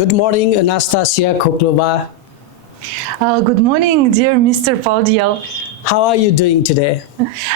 Good morning, Anastasia Koklova. Good morning, dear Mr. Paudial. How are you doing today?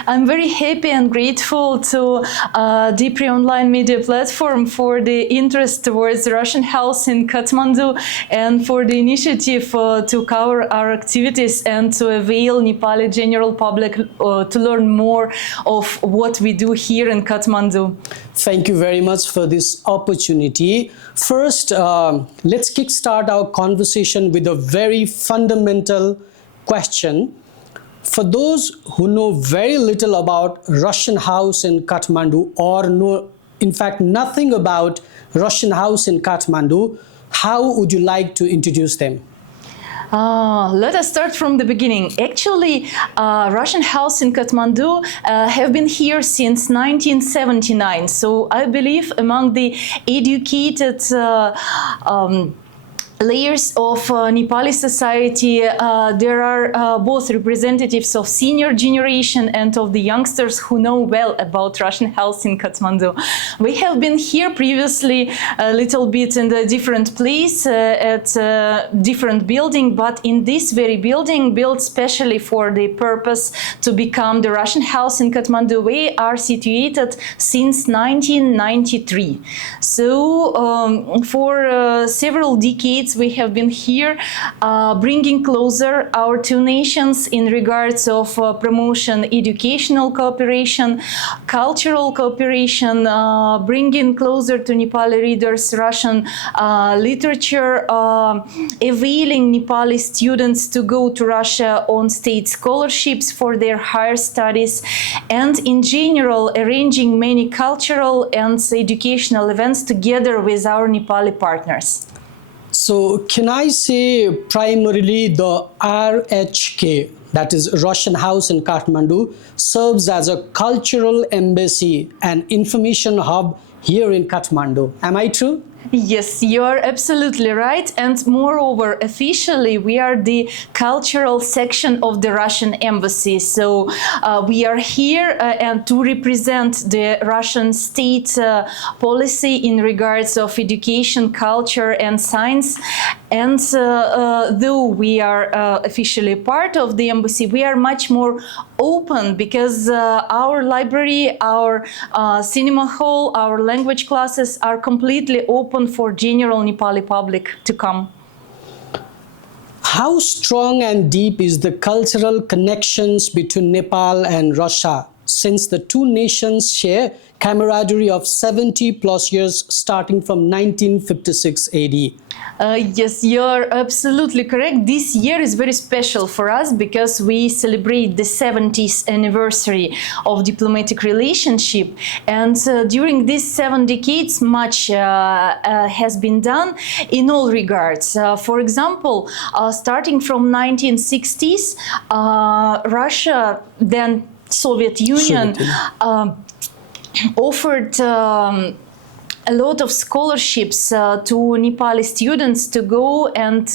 I'm very happy and grateful to DPRI Online Media Platform for the interest towards Russian House in Kathmandu and for the initiative to cover our activities and to avail Nepali general public to learn more of what we do here in Kathmandu. Thank you very much for this opportunity. First, let's kickstart our conversation with a very fundamental question. For those who know very little about Russian House in Kathmandu or know, in fact, nothing about Russian House in Kathmandu, how would you like to introduce them? Let us start from the beginning. Actually, Russian House in Kathmandu have been here since 1979. So I believe among the educated layers of Nepali society, there are both representatives of senior generation and of the youngsters who know well about Russian House in Kathmandu. We have been here previously a little bit in a different place, at a different building, but in this very building, built specially for the purpose to become the Russian House in Kathmandu, we are situated since 1993. So for several decades, we have been here bringing closer our two nations in regards of promotion, educational cooperation, cultural cooperation, bringing closer to Nepali readers Russian literature, availing Nepali students to go to Russia on state scholarships for their higher studies, and in general arranging many cultural and educational events together with our Nepali partners. So can I say primarily the RHK, that is Russian House in Kathmandu, serves as a cultural embassy and information hub here in Kathmandu. Am I true? Yes, you are absolutely right. And moreover, officially, we are the cultural section of the Russian embassy. So we are here and to represent the Russian state policy in regards of education, culture, and science. And though we are officially part of the embassy, we are much more open because our library, our cinema hall, our language classes are completely open for general Nepali public to come. How strong and deep is the cultural connections between Nepal and Russia, since the two nations share camaraderie of 70 plus years starting from 1956 AD? Yes, you're absolutely correct. This year is very special for us because we celebrate the 70th anniversary of diplomatic relationship. And during these 7 decades, much has been done in all regards. For example, starting from 1960s, Russia, then Soviet Union, offered a lot of scholarships to Nepali students to go and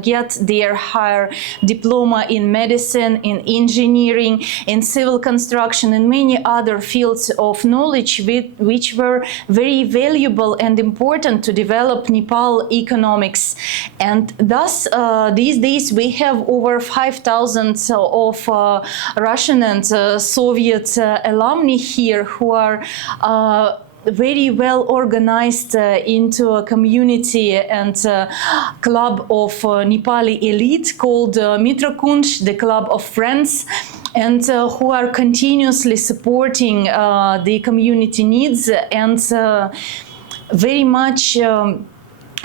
get their higher diploma in medicine, in engineering, in civil construction, and many other fields of knowledge which were very valuable and important to develop Nepal economics. And thus, these days we have over 5,000 of Russian and Soviet alumni here who are very well organized into a community and club of Nepali elite called Mitrakunj, the club of friends, and who are continuously supporting the community needs and very much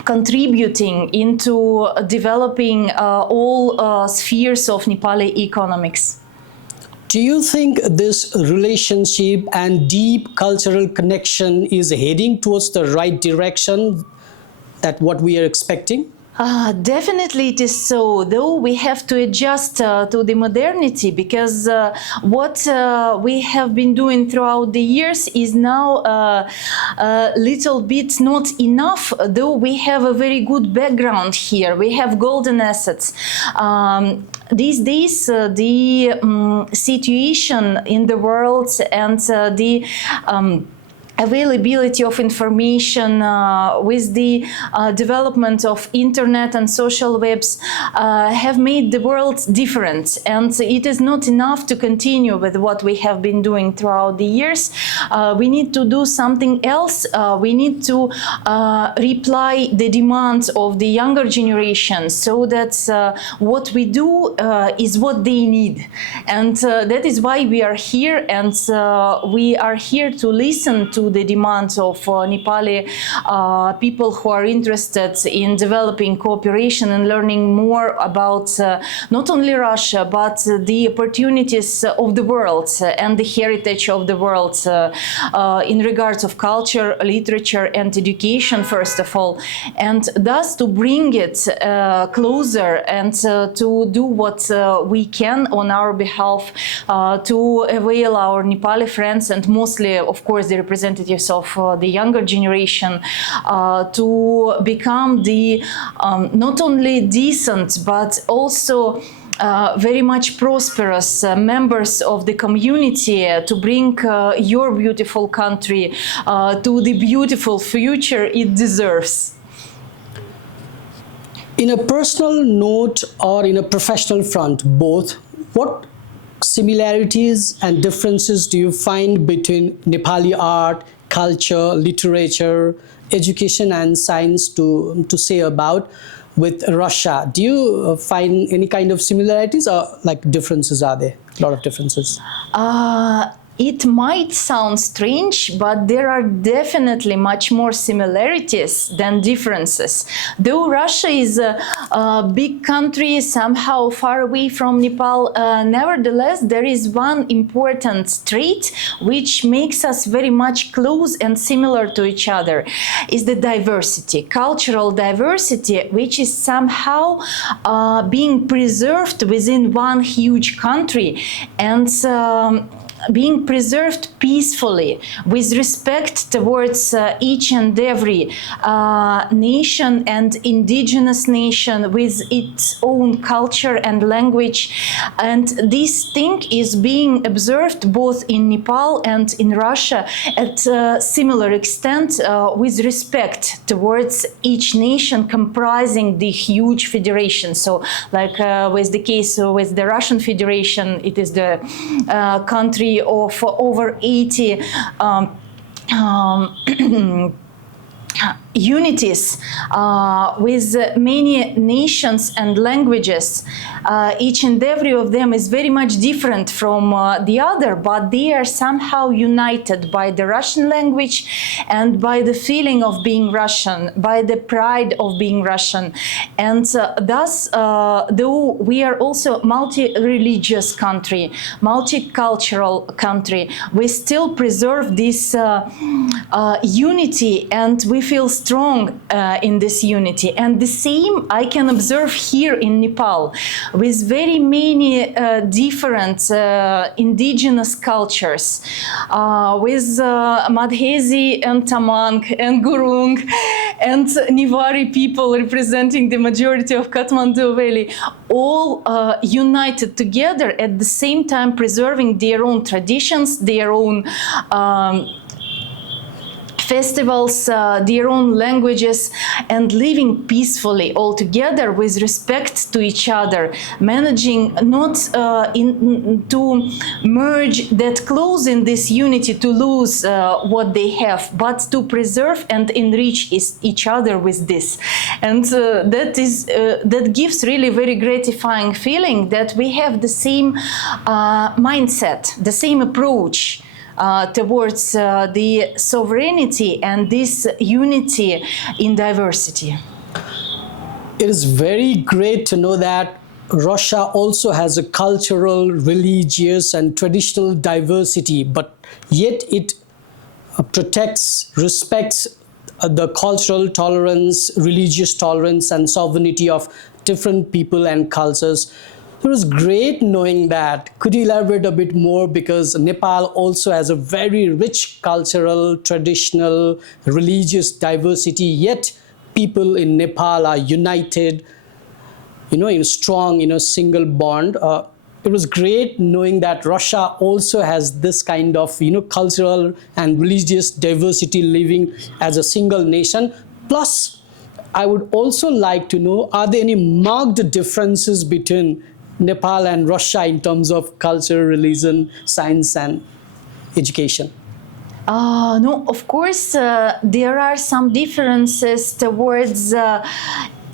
contributing into developing all spheres of Nepali economics. Do you think this relationship and deep cultural connection is heading towards the right direction, that what we are expecting? Definitely it is so, though we have to adjust to the modernity because what we have been doing throughout the years is now a little bit not enough, though we have a very good background here. We have golden assets. These days, the situation in the world and the availability of information, with the development of internet and social webs, have made the world different. And it is not enough to continue with what we have been doing throughout the years. We need to do something else. We need to reply the demands of the younger generation, so that what we do is what they need. And that is why we are here, and we are here to listen to the demands of Nepali people who are interested in developing cooperation and learning more about not only Russia, but the opportunities of the world and the heritage of the world in regards of culture, literature, and education, first of all, and thus to bring it closer and to do what we can on our behalf to avail our Nepali friends, and mostly, of course, the representatives of the younger generation, to become the not only decent but also very much prosperous members of the community, to bring your beautiful country to the beautiful future it deserves. In a personal note or in a professional front, both, what similarities and differences do you find between Nepali art, culture, literature, education and science to say about with Russia? Do you find any kind of similarities or like differences are there? A lot of differences. It might sound strange, but there are definitely much more similarities than differences. Though Russia is a big country, somehow far away from Nepal, nevertheless, there is one important trait which makes us very much close and similar to each other, is the diversity, cultural diversity, which is somehow being preserved within one huge country, and being preserved peacefully with respect towards each and every nation and indigenous nation with its own culture and language. And this thing is being observed both in Nepal and in Russia at a similar extent, with respect towards each nation comprising the huge federation. So like with the case with the Russian Federation, it is the country of over 80 unities with many nations and languages. Each and every of them is very much different from the other, but they are somehow united by the Russian language and by the feeling of being Russian, by the pride of being Russian. And thus, though we are also a multi-religious country, multicultural country, we still preserve this unity, and we feel strong in this unity. And the same I can observe here in Nepal, with very many different indigenous cultures, with Madhesi and Tamang and Gurung and Nivari people representing the majority of Kathmandu Valley, all united together at the same time, preserving their own traditions, their own festivals, their own languages, and living peacefully all together with respect to each other, managing not to merge that close in this unity to lose what they have, but to preserve and enrich each other with this. And that gives really very gratifying feeling that we have the same mindset, the same approach towards the sovereignty and this unity in diversity. It is very great to know that Russia also has a cultural, religious, and traditional diversity, but yet it protects, respects the cultural tolerance, religious tolerance, and sovereignty of different people and cultures. It was great knowing that. Could you elaborate a bit more? Because Nepal also has a very rich cultural, traditional, religious diversity, yet people in Nepal are united, in a strong, single bond. it was great knowing that Russia also has this kind of cultural and religious diversity living as a single nation. Plus, I would also like to know, are there any marked differences between Nepal and Russia in terms of culture, religion, science, and education? No, of course, there are some differences towards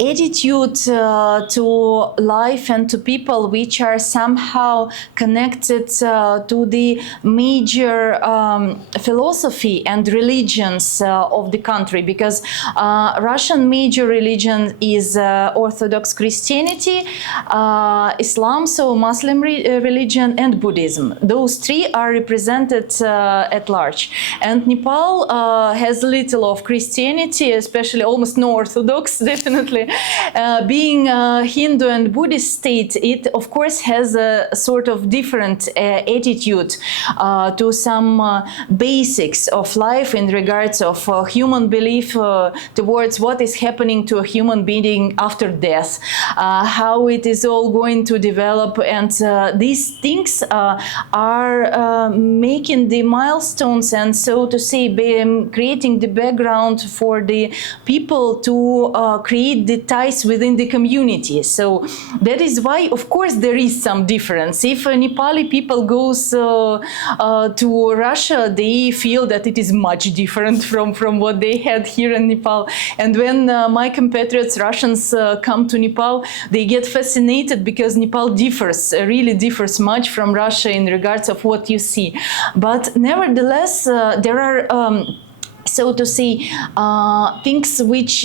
attitude to life and to people, which are somehow connected to the major philosophy and religions of the country, because Russian major religion is Orthodox Christianity, Islam, so Muslim religion, and Buddhism. Those three are represented at large. And Nepal has little of Christianity, especially almost no Orthodox, definitely. Being a Hindu and Buddhist state, it of course has a sort of different attitude to some basics of life in regards of human belief towards what is happening to a human being after death, how it is all going to develop, and these things are making the milestones and, so to say, creating the background for the people to create the ties within the community. So that is why, of course, there is some difference. If Nepali people goes to Russia, they feel that it is much different from what they had here in Nepal. And when my compatriots Russians come to Nepal, they get fascinated because Nepal differs, really differs much from Russia in regards of what you see. But nevertheless, there are so to say, things which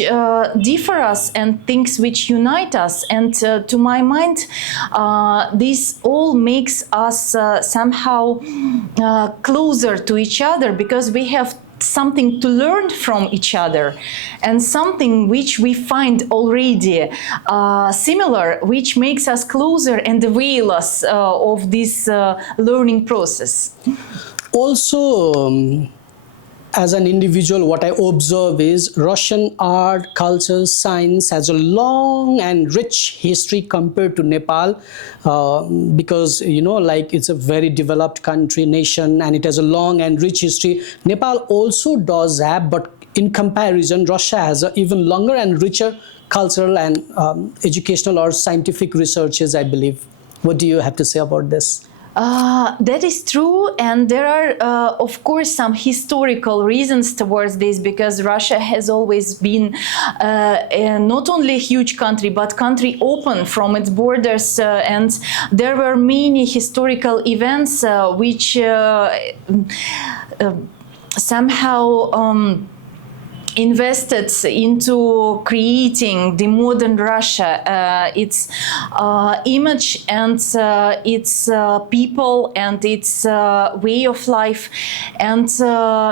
differ us and things which unite us. And to my mind, this all makes us somehow closer to each other, because we have something to learn from each other, and something which we find already similar, which makes us closer and avail us of this learning process. Also, as an individual, what I observe is Russian art, culture, science has a long and rich history compared to Nepal, because like it's a very developed country, nation, and it has a long and rich history. Nepal also does have, but in comparison, Russia has an even longer and richer cultural and educational or scientific researches, I believe. What do you have to say about this? That is true, and there are, of course, some historical reasons towards this, because Russia has always been not only a huge country, but country open from its borders, and there were many historical events which somehow invested into creating the modern Russia, its image and its people and its way of life. And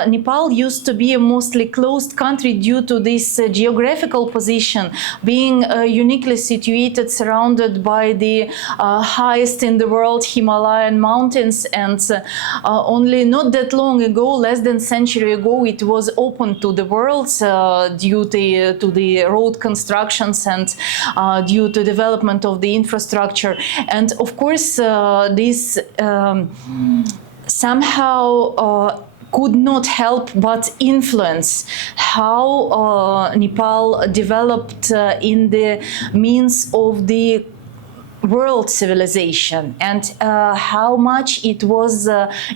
Nepal used to be a mostly closed country due to this geographical position, being uniquely situated, surrounded by the highest in the world Himalayan mountains. And only not that long ago, less than a century ago, it was open to the world, due to the road constructions and due to development of the infrastructure. And of course, this somehow could not help but influence how Nepal developed in the means of the world civilization, and how much it was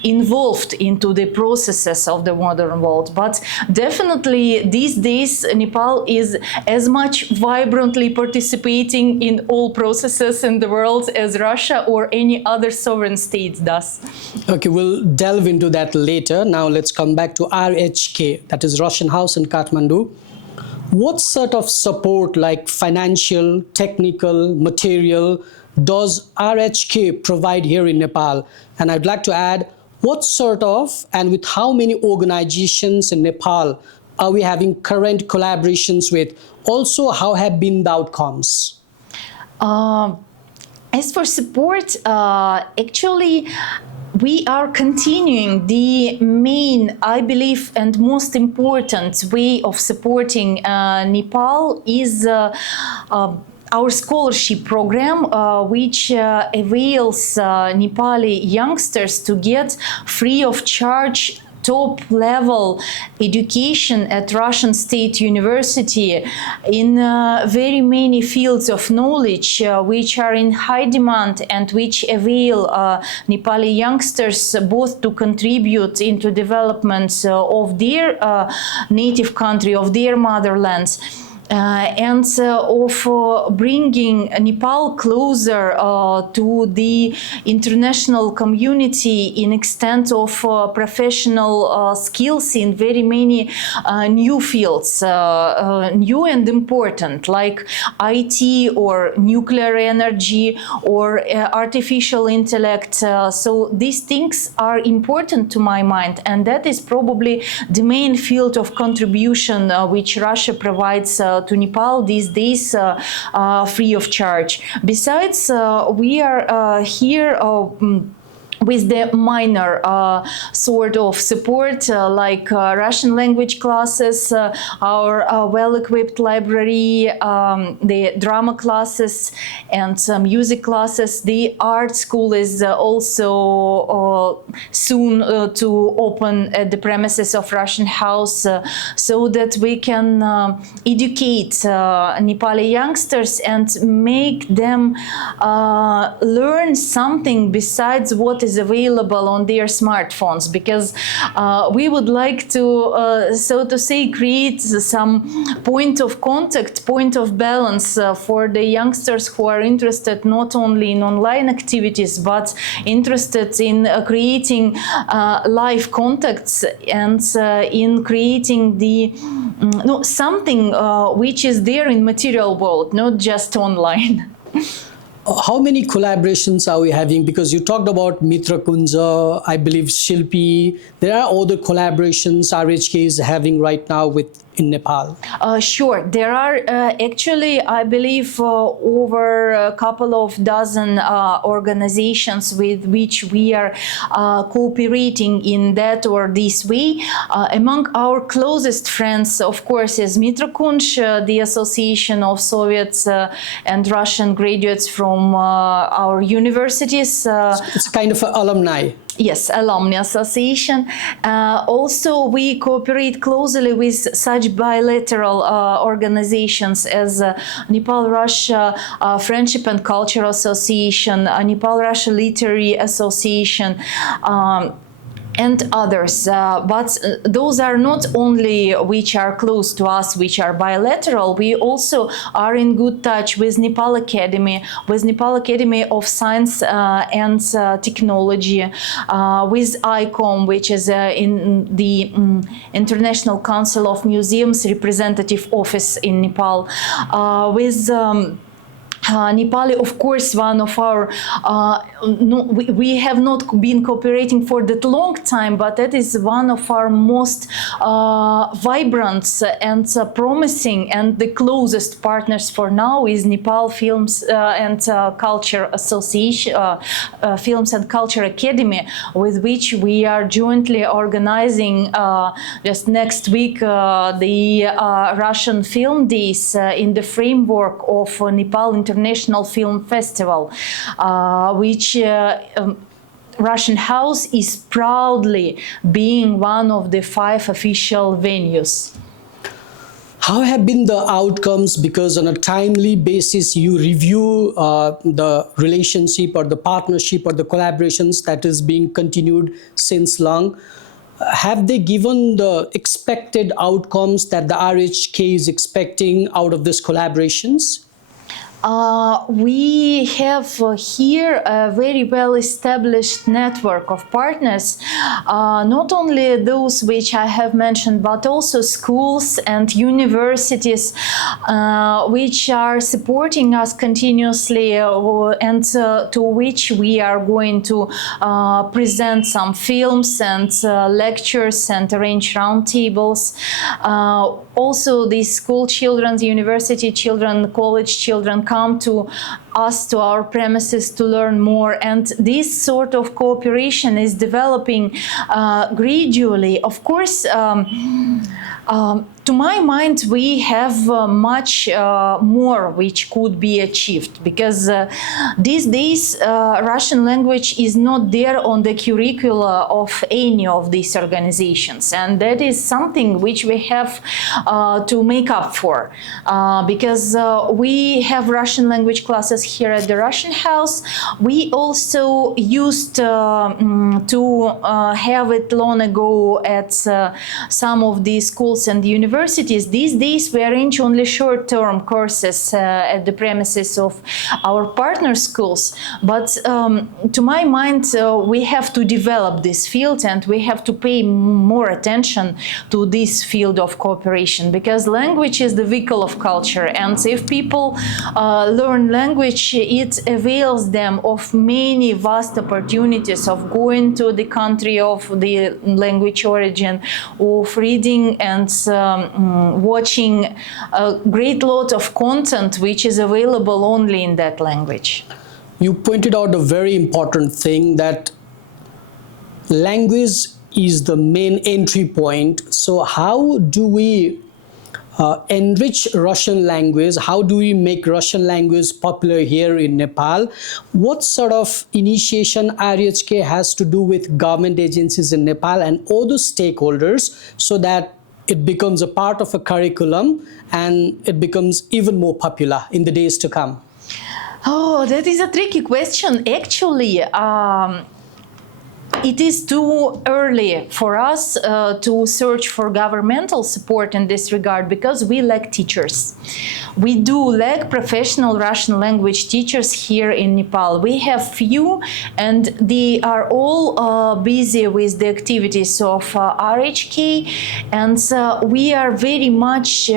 involved into the processes of the modern world. But definitely these days Nepal is as much vibrantly participating in all processes in the world as Russia or any other sovereign state does. Okay, we'll delve into that later. Now let's come back to RHK, that is Russian House in Kathmandu. What sort of support, like financial, technical, material, does RHK provide here in Nepal? And I'd like to add, what sort of and with how many organizations in Nepal are we having current collaborations with? Also, how have been the outcomes? As for support, actually, we are continuing the main, I believe, and most important way of supporting Nepal is our scholarship program, which avails Nepali youngsters to get free of charge top-level education at Russian State University in very many fields of knowledge which are in high demand and which avail Nepali youngsters both to contribute into development of their native country, of their motherlands, and of bringing Nepal closer to the international community in extent of professional skills in very many new fields, new and important, like IT or nuclear energy or artificial intellect. So these things are important to my mind, and that is probably the main field of contribution which Russia provides to Nepal these days free of charge. Besides, we are here with the minor sort of support, like Russian language classes, our well-equipped library, the drama classes and music classes. The art school is also soon to open at the premises of Russian House, so that we can educate Nepali youngsters and make them learn something besides what is available on their smartphones, because we would like to, so to say, create some point of contact, point of balance for the youngsters who are interested not only in online activities but interested in creating live contacts and in creating the something which is there in material world, not just online. How many collaborations are we having? Because you talked about Mitra Kunja, I believe Shilpi. There are other collaborations RHK is having right now in Nepal. Sure, there are actually, I believe, over a couple of dozen organizations with which we are cooperating in that or this way. Among our closest friends, of course, is Mitra Kunj, the Association of Soviets and Russian graduates from our universities. It's kind of an alumni. Yes, alumni association. Also, we cooperate closely with such bilateral organizations as Nepal-Russia Friendship and Culture Association, Nepal-Russia Literary Association, and others, but those are not only which are close to us, which are bilateral. We also are in good touch with Nepal Academy of Science and Technology, with ICOM, which is in the International Council of Museums representative office in Nepal, with Nepali, of course, one of our, we have not been cooperating for that long time, but that is one of our most vibrant and promising and the closest partners for now is Nepal Films and Culture Association, Films and Culture Academy, with which we are jointly organizing just next week the Russian Film Days in the framework of Nepal International Film Festival, which Russian House is proudly being one of the 5 official venues. How have been the outcomes? Because on a timely basis, you review the relationship or the partnership or the collaborations that is being continued since long. Have they given the expected outcomes that the RHK is expecting out of these collaborations? We have here a very well-established network of partners, not only those which I have mentioned, but also schools and universities, which are supporting us continuously and to which we are going to present some films and lectures and arrange roundtables. Also, the school children, the university children, college children come to us, to our premises, to learn more, and this sort of cooperation is developing gradually. Of course, To my mind, we have much more which could be achieved, because these days Russian language is not there on the curricula of any of these organizations, and that is something which we have to make up for, because we have Russian language classes here at the Russian House. We also used to have it long ago at some of the schools and universities. These days we arrange only short-term courses at the premises of our partner schools, but to my mind we have to develop this field, and we have to pay more attention to this field of cooperation, because language is the vehicle of culture, and if people learn language, it avails them of many vast opportunities of going to the country of the language origin, of reading and watching a great lot of content which is available only in that language. You pointed out a very important thing, that language is the main entry point. So how do we enrich Russian language? How do we make Russian language popular here in Nepal? What sort of initiation RUHK has to do with government agencies in Nepal and other stakeholders, so that it becomes a part of a curriculum and it becomes even more popular in the days to come? Oh, that is a tricky question. Actually, it is too early for us to search for governmental support in this regard, because we lack teachers. We do lack professional Russian language teachers here in Nepal. We have few, and they are all busy with the activities of RHK, and we are very much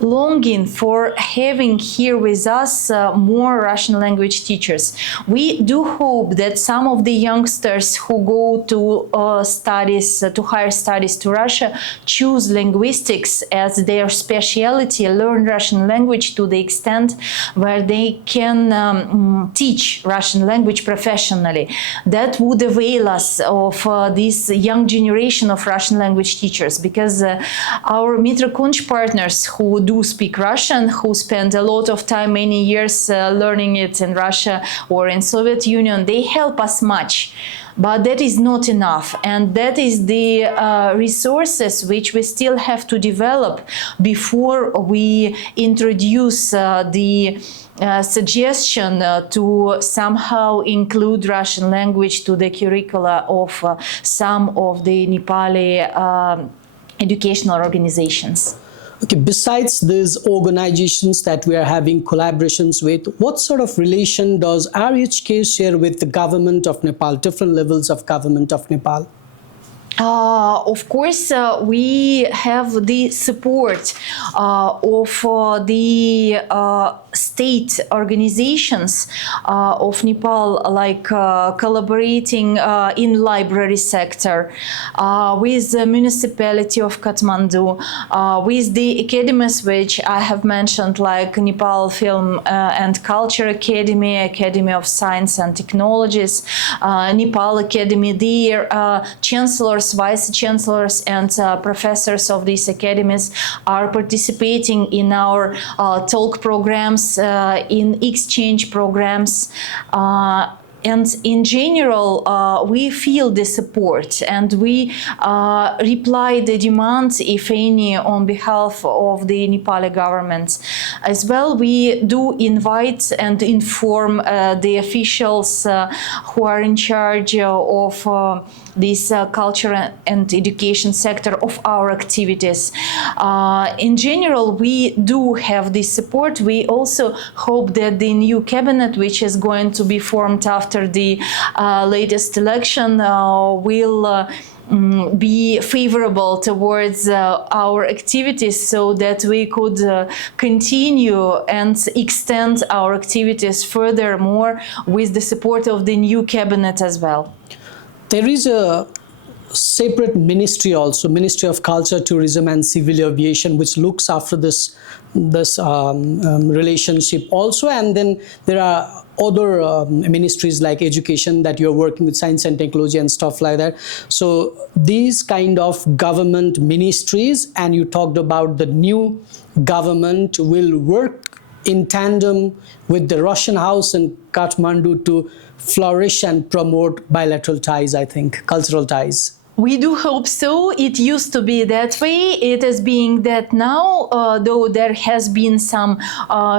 longing for having here with us more Russian language teachers. We do hope that some of the youngsters who go to studies, to higher studies to Russia, choose linguistics as their specialty, learn Russian language to the extent where they can teach Russian language professionally. That would avail us of this young generation of Russian language teachers, because our Mitrokunch partners who do speak Russian, who spend a lot of time, many years learning it in Russia or in Soviet Union, they help us much. But that is not enough, and that is the resources which we still have to develop before we introduce the suggestion to somehow include Russian language to the curricula of some of the Nepali educational organizations. Okay, besides these organizations that we are having collaborations with, what sort of relation does RUHK share with the government of Nepal, different levels of government of Nepal? Of course, we have the support of the state organizations of Nepal, like collaborating in library sector with the municipality of Kathmandu, with the academies which I have mentioned, like Nepal Film and Culture Academy, Academy of Science and Technologies, Nepal Academy. Their chancellors, vice chancellors and professors of these academies are participating in our talk programs, in exchange programs. And in general, we feel the support, and we reply the demands, if any, on behalf of the Nepali government. As well, we do invite and inform the officials who are in charge of this culture and education sector of our activities. In general, we do have this support. We also hope that the new cabinet, which is going to be formed after the latest election, will be favorable towards our activities, so that we could continue and extend our activities furthermore with the support of the new cabinet as well. There is a separate ministry also, Ministry of Culture, Tourism and Civil Aviation, which looks after this relationship also. And then there are other ministries like education that you're working with, science and technology and stuff like that. So these kind of government ministries, and you talked about the new government will work in tandem with the Russian House in Kathmandu to flourish and promote bilateral ties, I think, cultural ties. We do hope so. It used to be that way. It is being that now, though there has been some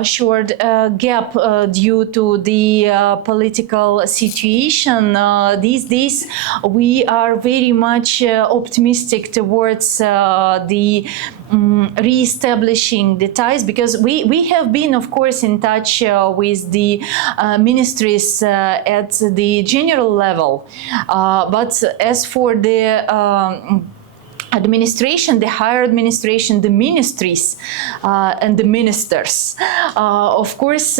short gap due to the political situation. These days, we are very much optimistic towards the re-establishing the ties, because we have been, of course, in touch with the ministries at the general level. But as for the administration, the higher administration, the ministries and the ministers. Of course,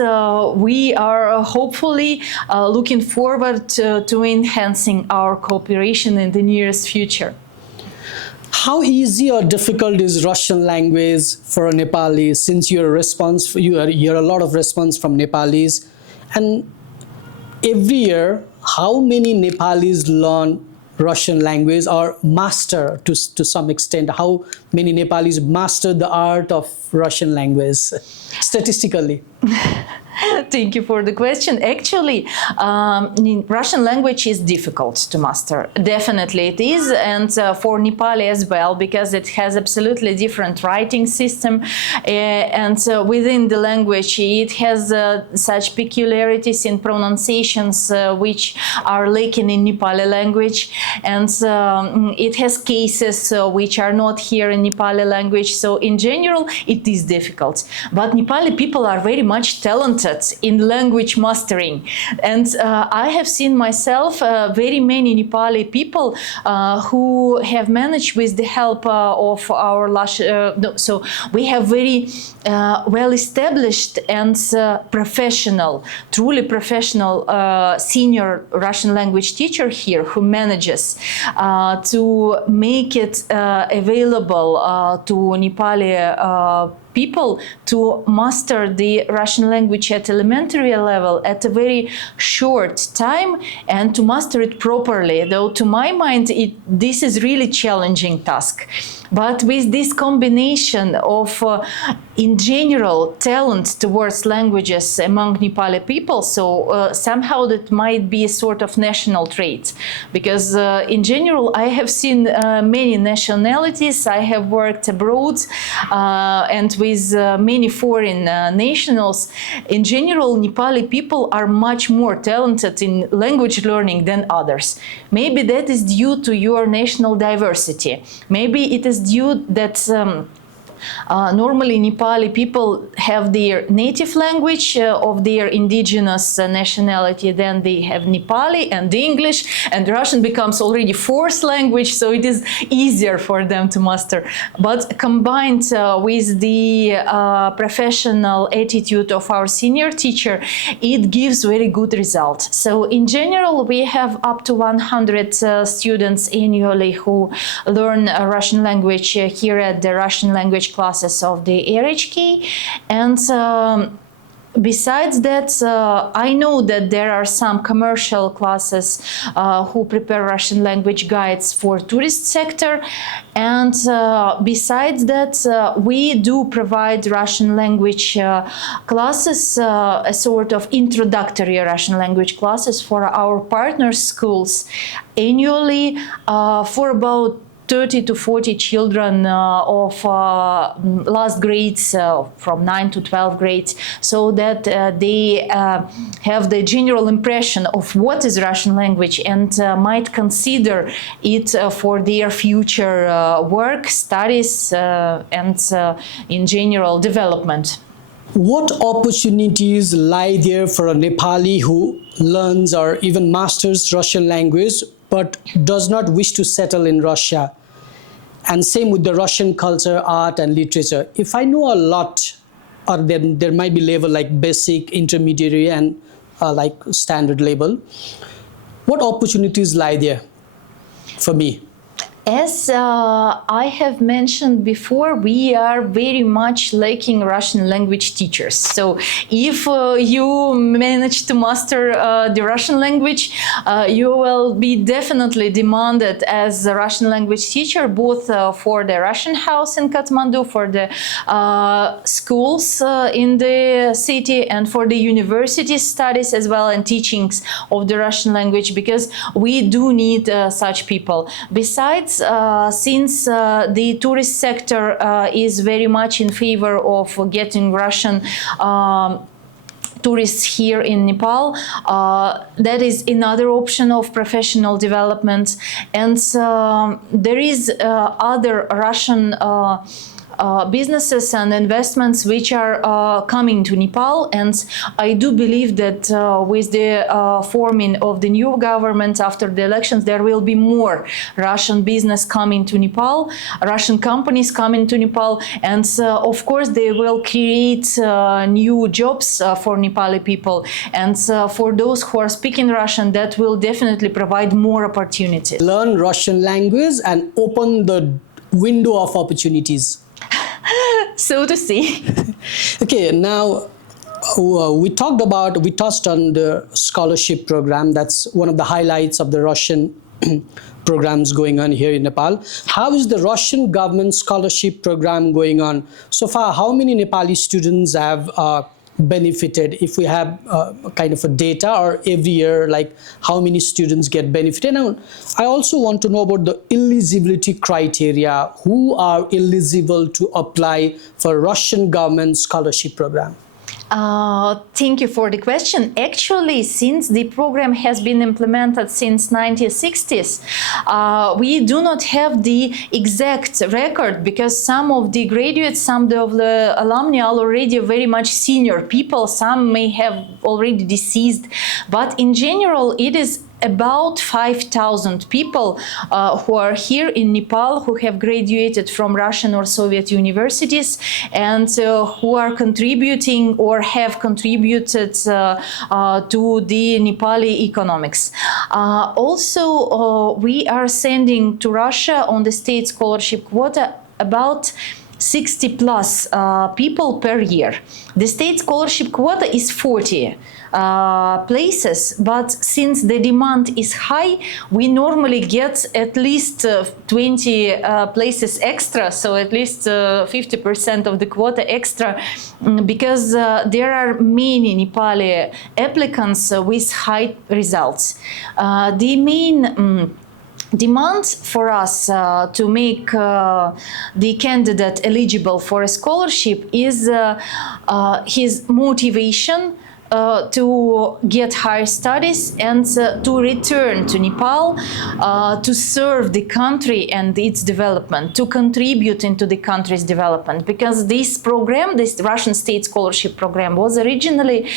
we are hopefully looking forward to enhancing our cooperation in the nearest future. How easy or difficult is Russian language for a Nepali, since you hear a lot of response from Nepalis, and every year how many Nepalis learn Russian language or master to some extent? How many Nepalis master the art of Russian language statistically? Thank you for the question. Actually, Russian language is difficult to master. Definitely it is, and for Nepali as well, because it has absolutely different writing system, and within the language it has such peculiarities in pronunciations which are lacking in Nepali language, and it has cases which are not here in Nepali language. So in general, it is difficult. But Nepali people are very much talented in language mastering, and I have seen myself very many Nepali people who have managed with the help of our so we have very well established and professional, truly professional senior Russian language teacher here who manages to make it available to Nepali people to master the Russian language at elementary level at a very short time, and to master it properly. Though to my mind, this is really challenging task. But with this combination of, in general, talent towards languages among Nepali people, so somehow that might be a sort of national trait. Because in general, I have seen many nationalities. I have worked abroad and with many foreign nationals. In general, Nepali people are much more talented in language learning than others. Maybe that is due to your national diversity. Maybe it is due that normally Nepali people have their native language of their indigenous nationality, then they have Nepali and English, and Russian becomes already fourth language, so it is easier for them to master. But combined with the professional attitude of our senior teacher, it gives very good results. So in general, we have up to 100 students annually who learn Russian language here at the Russian language classes of the RHK, and besides that, I know that there are some commercial classes who prepare Russian language guides for tourist sector, and besides that, we do provide Russian language classes, a sort of introductory Russian language classes for our partner schools annually for about 30 to 40 children of last grades, from 9 to 12 grades, so that they have the general impression of what is Russian language and might consider it for their future work, studies, and in general development. What opportunities lie there for a Nepali who learns or even masters Russian language but does not wish to settle in Russia? And same with the Russian culture, art and literature. If I know a lot, or then there might be level like basic, intermediary and like standard level, what opportunities lie there for me? As I have mentioned before, we are very much lacking Russian language teachers. So if you manage to master the Russian language, you will be definitely demanded as a Russian language teacher, both for the Russian house in Kathmandu, for the schools in the city, and for the university studies as well, and teachings of the Russian language, because we do need such people. Besides, since the tourist sector is very much in favor of getting Russian tourists here in Nepal, that is another option of professional development. And there is other Russian businesses and investments which are coming to Nepal, and I do believe that with the forming of the new government after the elections, there will be more Russian business coming to Nepal, Russian companies coming to Nepal, and of course they will create new jobs for Nepali people, and for those who are speaking Russian, that will definitely provide more opportunities. Learn Russian language and open the window of opportunities. So to say. Okay, now we touched on the scholarship program. That's one of the highlights of the Russian programs going on here in Nepal. How is the Russian government scholarship program going on? So far, how many Nepali students have benefited? If we have kind of a data, or every year, like how many students get benefited? And I also want to know about the eligibility criteria. Who are eligible to apply for Russian government scholarship program? Thank you for the question. Actually, since the program has been implemented since 1960s, we do not have the exact record, because some of the graduates, some of the alumni are already very much senior people, some may have already deceased, but in general it is about 5,000 people who are here in Nepal, who have graduated from Russian or Soviet universities, and who are contributing or have contributed to the Nepali economics. Also, we are sending to Russia on the state scholarship quota about 60 plus people per year. The state scholarship quota is 40 places, but since the demand is high, we normally get at least 20 places extra, so at least 50% of the quota extra, because there are many Nepali applicants with high results. The main demand for us to make the candidate eligible for a scholarship is his motivation to get higher studies and to return to Nepal to serve the country and its development, to contribute into the country's development. Because this program, this Russian State Scholarship Program, was originally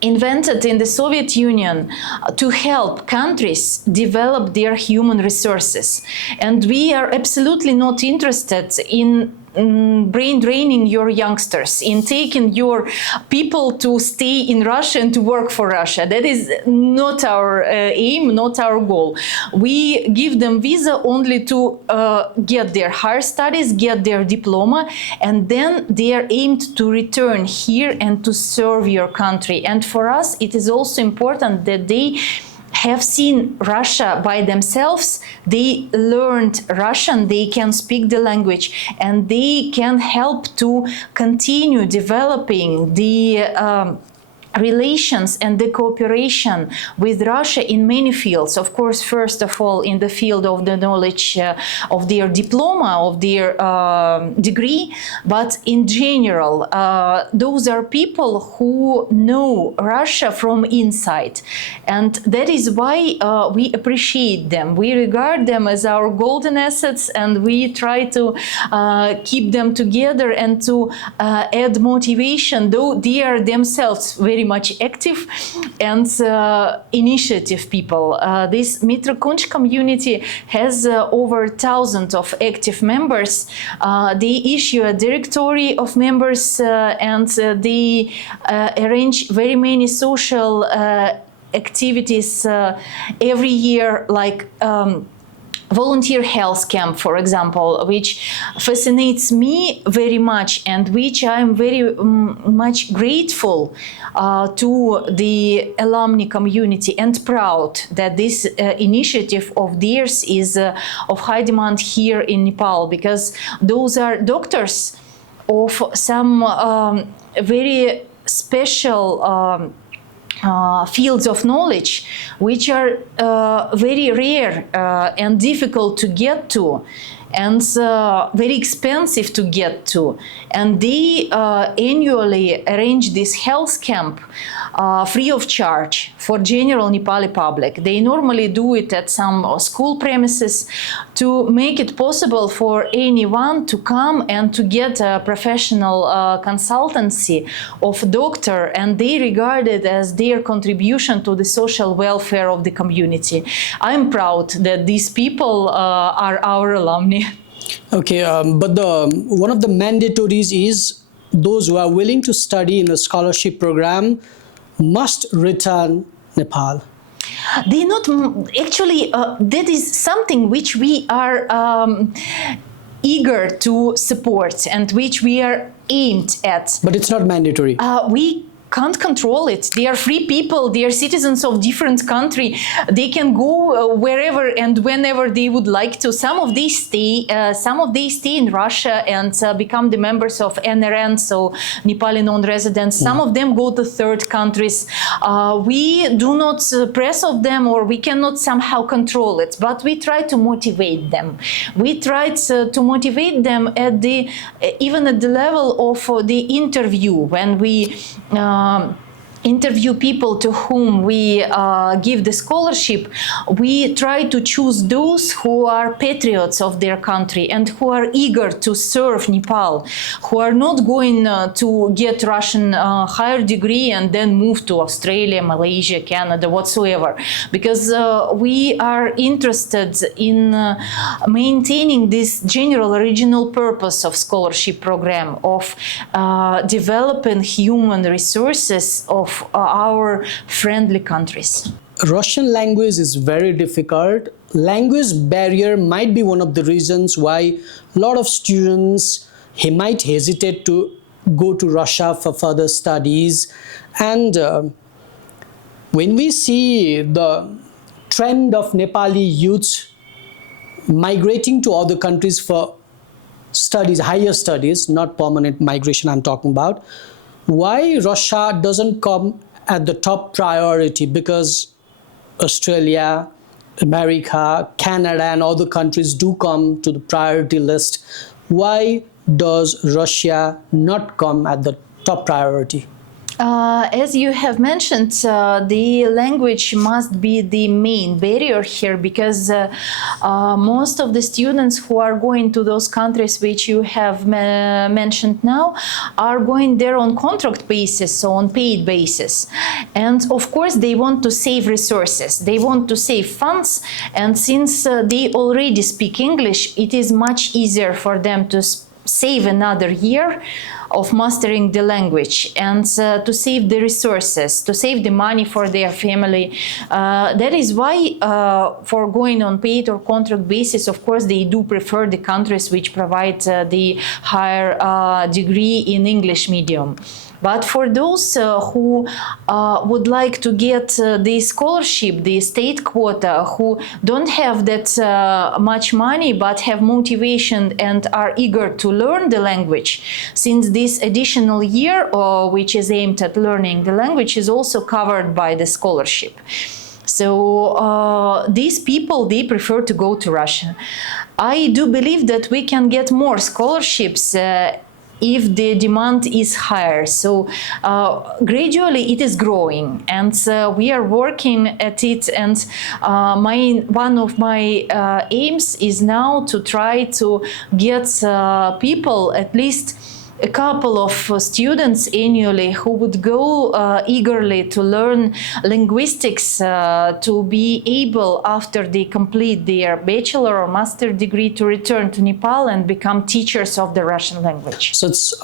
invented in the Soviet Union to help countries develop their human resources. And we are absolutely not interested in brain draining your youngsters, in taking your people to stay in Russia and to work for Russia. That is not our aim, not our goal. We give them visa only to get their higher studies, get their diploma, and then they are aimed to return here and to serve your country. And for us, it is also important that they have seen Russia by themselves, they learned Russian, they can speak the language, and they can help to continue developing the relations and the cooperation with Russia in many fields. Of course, first of all, in the field of the knowledge of their diploma, of their degree, but in general, those are people who know Russia from inside. And that is why we appreciate them. We regard them as our golden assets, and we try to keep them together and to add motivation, though they are themselves very much active and initiative people. This Mitrakunch community has over 1,000 of active members. They issue a directory of members and they arrange very many social activities every year, like volunteer health camp, for example, which fascinates me very much and which I'm very much grateful to the alumni community and proud that this initiative of theirs is of high demand here in Nepal, because those are doctors of some very special fields of knowledge which are very rare and difficult to get to, and very expensive to get to. And they annually arrange this health camp free of charge for general Nepali public. They normally do it at some school premises to make it possible for anyone to come and to get a professional consultancy of doctor, and they regard it as their contribution to the social welfare of the community. I'm proud that these people are our alumni. Okay, but one of the mandatories is those who are willing to study in a scholarship program must return Nepal. They not actually. That is something which we are eager to support and which we are aimed at. But it's not mandatory. We can't control it. They are free people. They are citizens of different country. They can go wherever and whenever they would like to. Some of they stay in Russia and become the members of NRN, so Nepali non-residents. Some of them go to third countries. We do not press of them, or we cannot somehow control it, but we try to motivate them. We try to motivate them at the even at the level of the interview, when we interview people to whom we give the scholarship. We try to choose those who are patriots of their country and who are eager to serve Nepal, who are not going to get Russian higher degree and then move to Australia, Malaysia, Canada, whatsoever, because we are interested in maintaining this general original purpose of scholarship program of developing human resources of our friendly countries. Russian language is very difficult. Language barrier might be one of the reasons why a lot of students might hesitate to go to Russia for further studies. And when we see the trend of Nepali youth migrating to other countries for studies, higher studies, not permanent migration I'm talking about, why Russia doesn't come at the top priority? Because Australia, America, Canada and other countries do come to the priority list. Why does Russia not come at the top priority? As you have mentioned, the language must be the main barrier here, because most of the students who are going to those countries which you have mentioned now are going there on contract basis, so on paid basis. And of course they want to save resources, they want to save funds, and since they already speak English, it is much easier for them to save another year of mastering the language and to save the resources, to save the money for their family. That is why for going on paid or contract basis, of course, they do prefer the countries which provide the higher degree in English medium. But for those who would like to get the scholarship, the state quota, who don't have that much money but have motivation and are eager to learn the language, since this additional year which is aimed at learning the language is also covered by the scholarship. So these people, they prefer to go to Russia. I do believe that we can get more scholarships if the demand is higher. So gradually it is growing, and we are working at it. And one of my aims is now to try to get people, at least a couple of students annually, who would go eagerly to learn linguistics to be able, after they complete their bachelor or master degree, to return to Nepal and become teachers of the Russian language. So it's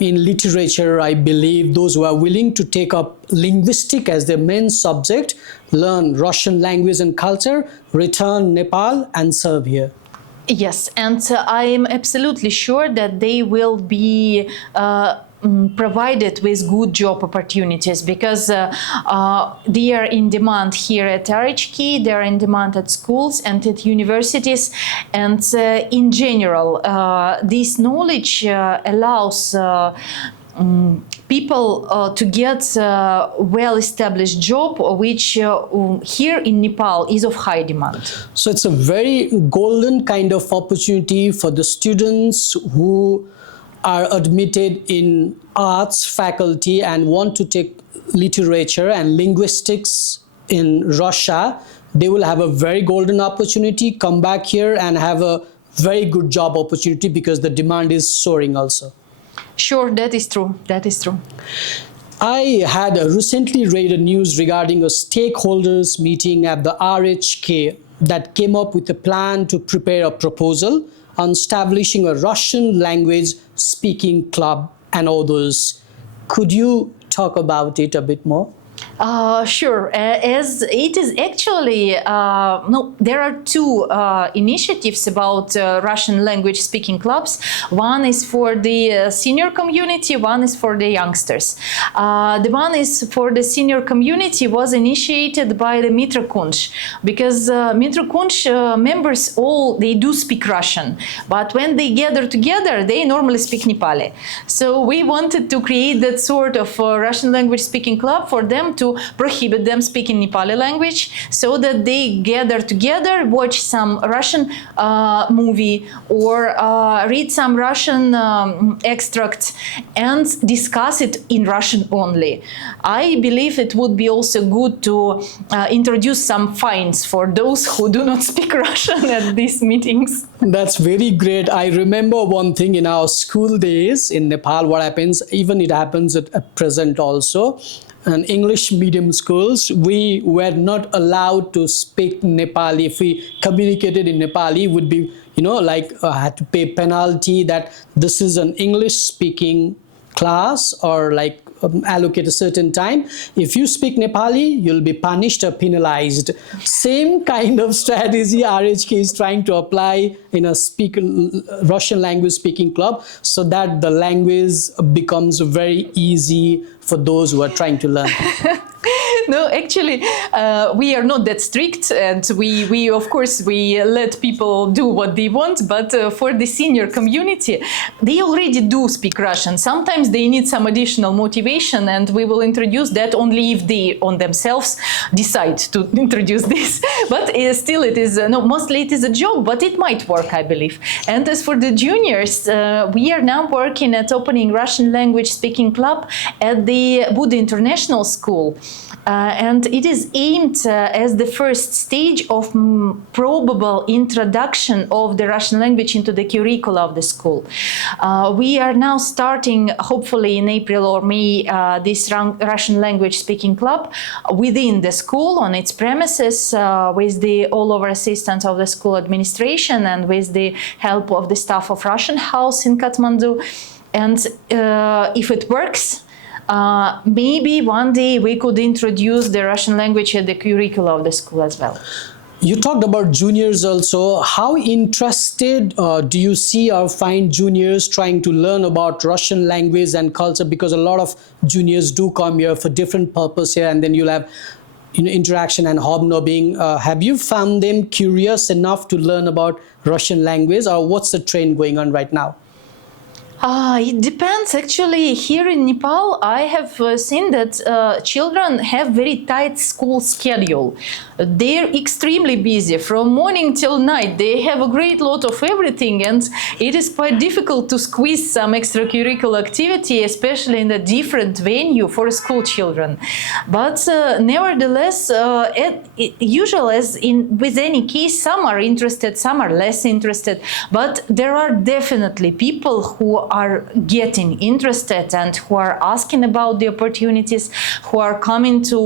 in literature, I believe those who are willing to take up linguistic as their main subject learn Russian language and culture, return Nepal and serve here. Yes, and I am absolutely sure that they will be provided with good job opportunities, because they are in demand here at RHK, they are in demand at schools and at universities, and in general this knowledge allows people to get a well-established job, which here in Nepal is of high demand. So it's a very golden kind of opportunity for the students who are admitted in arts faculty and want to take literature and linguistics in Russia. They will have a very golden opportunity, come back here and have a very good job opportunity, because the demand is soaring also. Sure, that is true. That is true. I had recently read a news regarding a stakeholders meeting at the RHK that came up with a plan to prepare a proposal on establishing a Russian language speaking club and all those. Could you talk about it a bit more? Sure. As it is actually, no, there are two initiatives about Russian language speaking clubs. One is for the senior community, one is for the youngsters. The one is for the senior community was initiated by the Mitrokunsh, because Mitrokunsh members they do speak Russian, but when they gather together, they normally speak Nepali. So we wanted to create that sort of Russian language speaking club for them, to prohibit them speaking Nepali language, so that they gather together, watch some Russian movie, or read some Russian extract and discuss it in Russian only. I believe it would be also good to introduce some fines for those who do not speak Russian at these meetings. That's very great. I remember one thing in our school days in Nepal, what happens, even it happens at present also. In English medium schools, we were not allowed to speak Nepali. If we communicated in Nepali, would be, like had to pay penalty that this is an English speaking class, or like allocate a certain time. If you speak Nepali, you'll be punished or penalized. Same kind of strategy RHK is trying to apply in a Russian language speaking club, so that the language becomes very easy for those who are trying to learn. No, actually, we are not that strict, and we of course we let people do what they want. But for the senior community, they already do speak Russian. Sometimes they need some additional motivation, and we will introduce that only if they on themselves decide to introduce this. But still, it is mostly it is a joke, but it might work, I believe. And as for the juniors, we are now working at opening Russian language speaking club at the Buda International School. And it is aimed as the first stage of probable introduction of the Russian language into the curricula of the school. We are now starting, hopefully in April or May, this Russian language speaking club within the school, on its premises, with the all-over assistance of the school administration and with the help of the staff of Russian House in Kathmandu. And if it works, maybe one day we could introduce the Russian language at the curricula of the school as well. You talked about juniors also. How interested do you see or find juniors trying to learn about Russian language and culture? Because a lot of juniors do come here for different purpose here, and then you'll have interaction and hobnobbing. Have you found them curious enough to learn about Russian language, or what's the trend going on right now? It depends. Actually, here in Nepal, I have seen that children have very tight school schedule. They're extremely busy from morning till night. They have a great lot of everything, and it is quite difficult to squeeze some extracurricular activity, especially in a different venue for school children. But nevertheless, usually, as with any case, some are interested, some are less interested. But there are definitely people who are getting interested and who are asking about the opportunities, who are coming to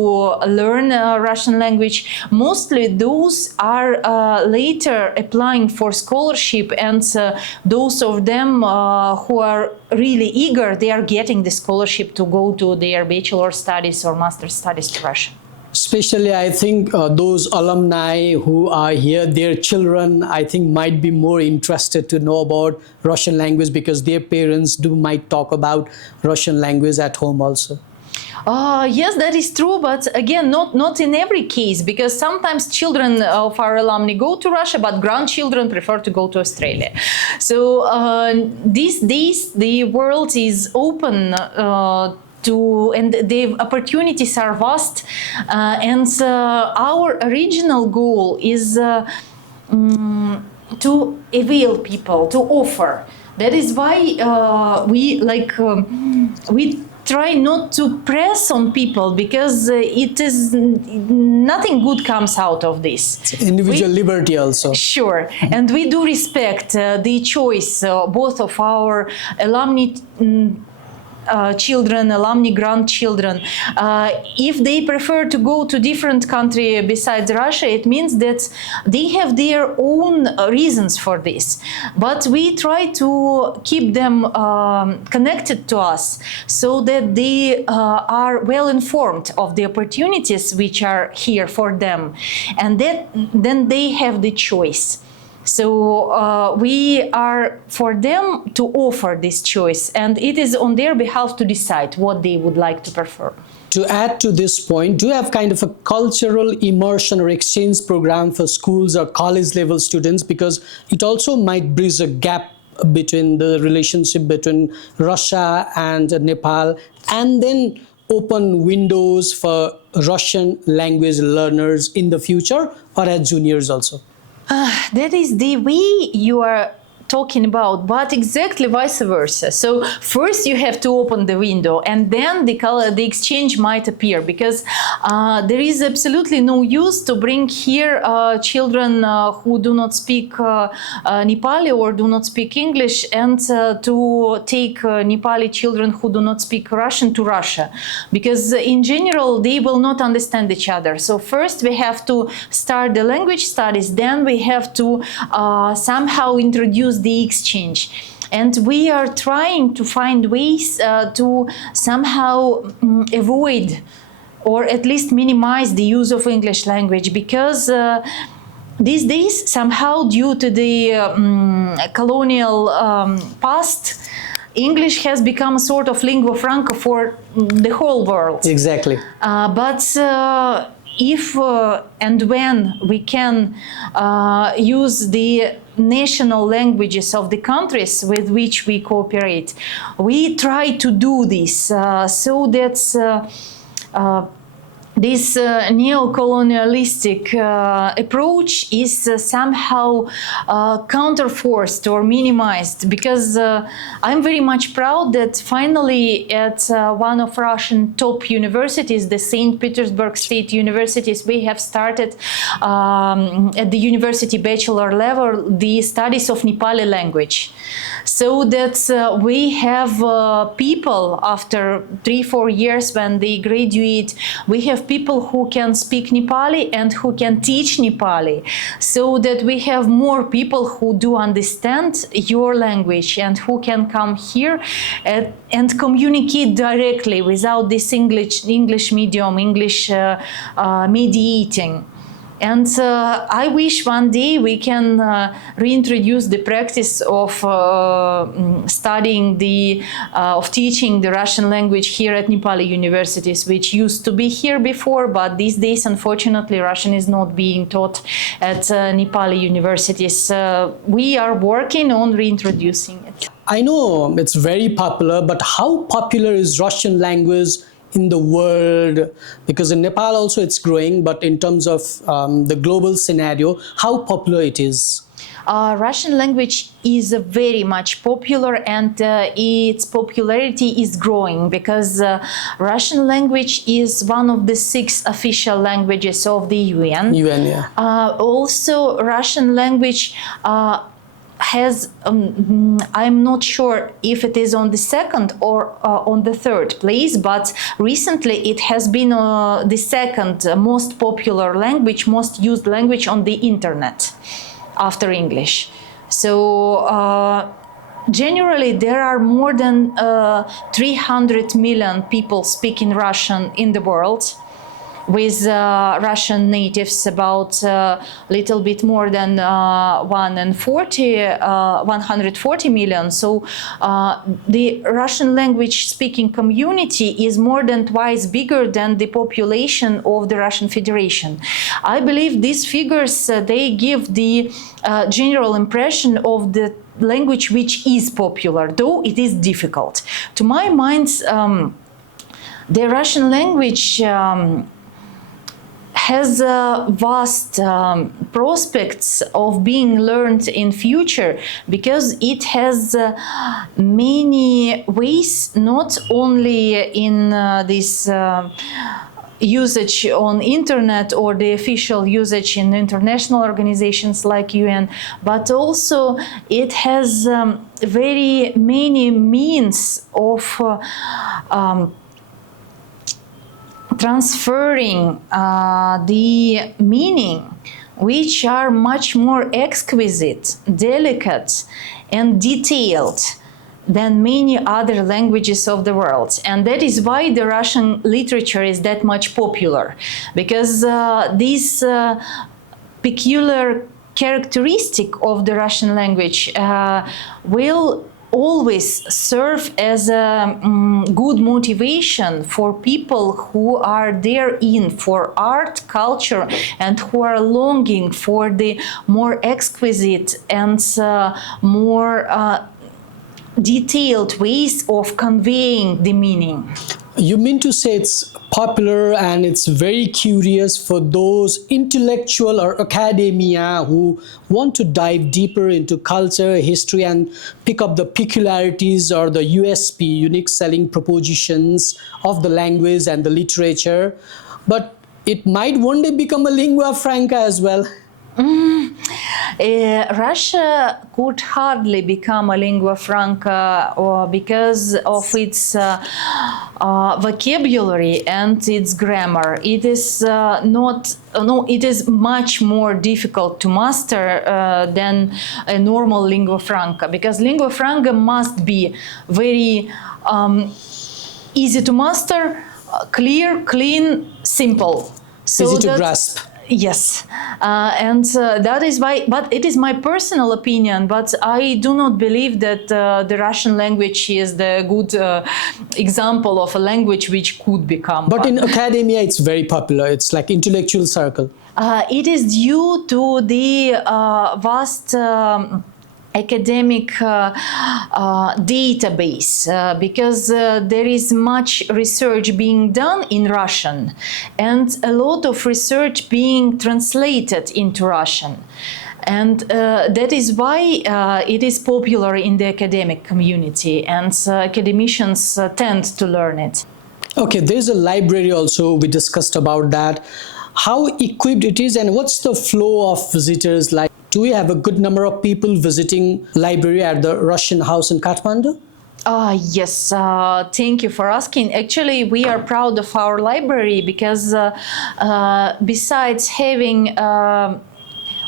learn Russian language. Mostly those are later applying for scholarship, and those of them who are really eager, they are getting the scholarship to go to their bachelor studies or master studies to Russia. Especially, I think those alumni who are here, their children, I think, might be more interested to know about Russian language because their parents might talk about Russian language at home also. Yes, that is true, but again, not in every case, because sometimes children of our alumni go to Russia, but grandchildren prefer to go to Australia. So these days, the world is open and the opportunities are vast, and our original goal is to avail people, to offer. That is why we try not to press on people, because it is nothing good comes out of this. It's individual liberty also. Sure, and we do respect the choice both of our alumni children, alumni grandchildren. If they prefer to go to different country besides Russia, it means that they have their own reasons for this. But we try to keep them connected to us so that they are well informed of the opportunities which are here for them, and then they have the choice. So we are for them to offer this choice, and it is on their behalf to decide what they would like to prefer. To add to this point, do you have kind of a cultural immersion or exchange program for schools or college level students? Because it also might bridge a gap between the relationship between Russia and Nepal, and then open windows for Russian language learners in the future or as juniors also. That is the way you are talking about, but exactly vice versa. So first you have to open the window, and then the exchange might appear, because there is absolutely no use to bring here children who do not speak Nepali or do not speak English, and to take Nepali children who do not speak Russian to Russia, because in general they will not understand each other. So first we have to start the language studies, then we have to somehow introduce the exchange, and we are trying to find ways to somehow avoid or at least minimize the use of English language, because these days somehow, due to the colonial past, English has become a sort of lingua franca for the whole world. Exactly. But if and when we can use the national languages of the countries with which we cooperate, we try to do this so that this neo-colonialistic approach is somehow counterforced or minimized, because I'm very much proud that finally at one of Russian top universities, the St. Petersburg State Universities, we have started at the university bachelor level the studies of Nepali language, so that we have people after 3-4 years when they graduate, we have people who can speak Nepali and who can teach Nepali, so that we have more people who do understand your language and who can come here and communicate directly without this English medium, English mediating. And I wish one day we can reintroduce the practice of studying of teaching the Russian language here at Nepali universities, which used to be here before, but these days, unfortunately, Russian is not being taught at Nepali universities. We are working on reintroducing it. I know it's very popular, but how popular is Russian language in the world? Because in Nepal also it's growing, but in terms of the global scenario, how popular it is? Russian language is very much popular, and its popularity is growing, because Russian language is one of the 6 official languages of the UN. Yeah. Also, Russian language has, I'm not sure if it is on the 2nd or on the 3rd place, but recently it has been the 2nd most popular language, most used language on the internet after English. So generally there are more than 300 million people speaking Russian in the world. with Russian natives, about little bit more than 140 million. So the Russian language speaking community is more than twice bigger than the population of the Russian Federation. I believe these figures they give the general impression of the language which is popular, though it is difficult. To my mind, the Russian language has vast prospects of being learned in future, because it has many ways, not only in this usage on internet or the official usage in international organizations like UN, but also it has very many means of transferring the meaning, which are much more exquisite, delicate, and detailed than many other languages of the world. And that is why the Russian literature is that much popular, because this peculiar characteristic of the Russian language will always serve as a good motivation for people who are therein for art, culture, and who are longing for the more exquisite and more detailed ways of conveying the meaning. You mean to say it's popular and it's very curious for those intellectual or academia who want to dive deeper into culture, history, and pick up the peculiarities or the USP, unique selling propositions of the language and the literature. But it might one day become a lingua franca as well. Russia could hardly become a lingua franca because of its vocabulary and its grammar. It is it is much more difficult to master than a normal lingua franca, because lingua franca must be very easy to master, clear, clean, simple. So easy to grasp. Yes, and that is why, but it is my personal opinion, but I do not believe that the Russian language is the good example of a language which could become. But in academia, it's very popular. It's like intellectual circle. It is due to the vast academic database, because there is much research being done in Russian and a lot of research being translated into Russian. And that is why it is popular in the academic community, and academicians tend to learn it. Okay, there's a library also. We discussed about that. How equipped it is, and what's the flow of visitors like? Do we have a good number of people visiting library at the Russian House in Kathmandu? Yes, thank you for asking. Actually, we are proud of our library because besides having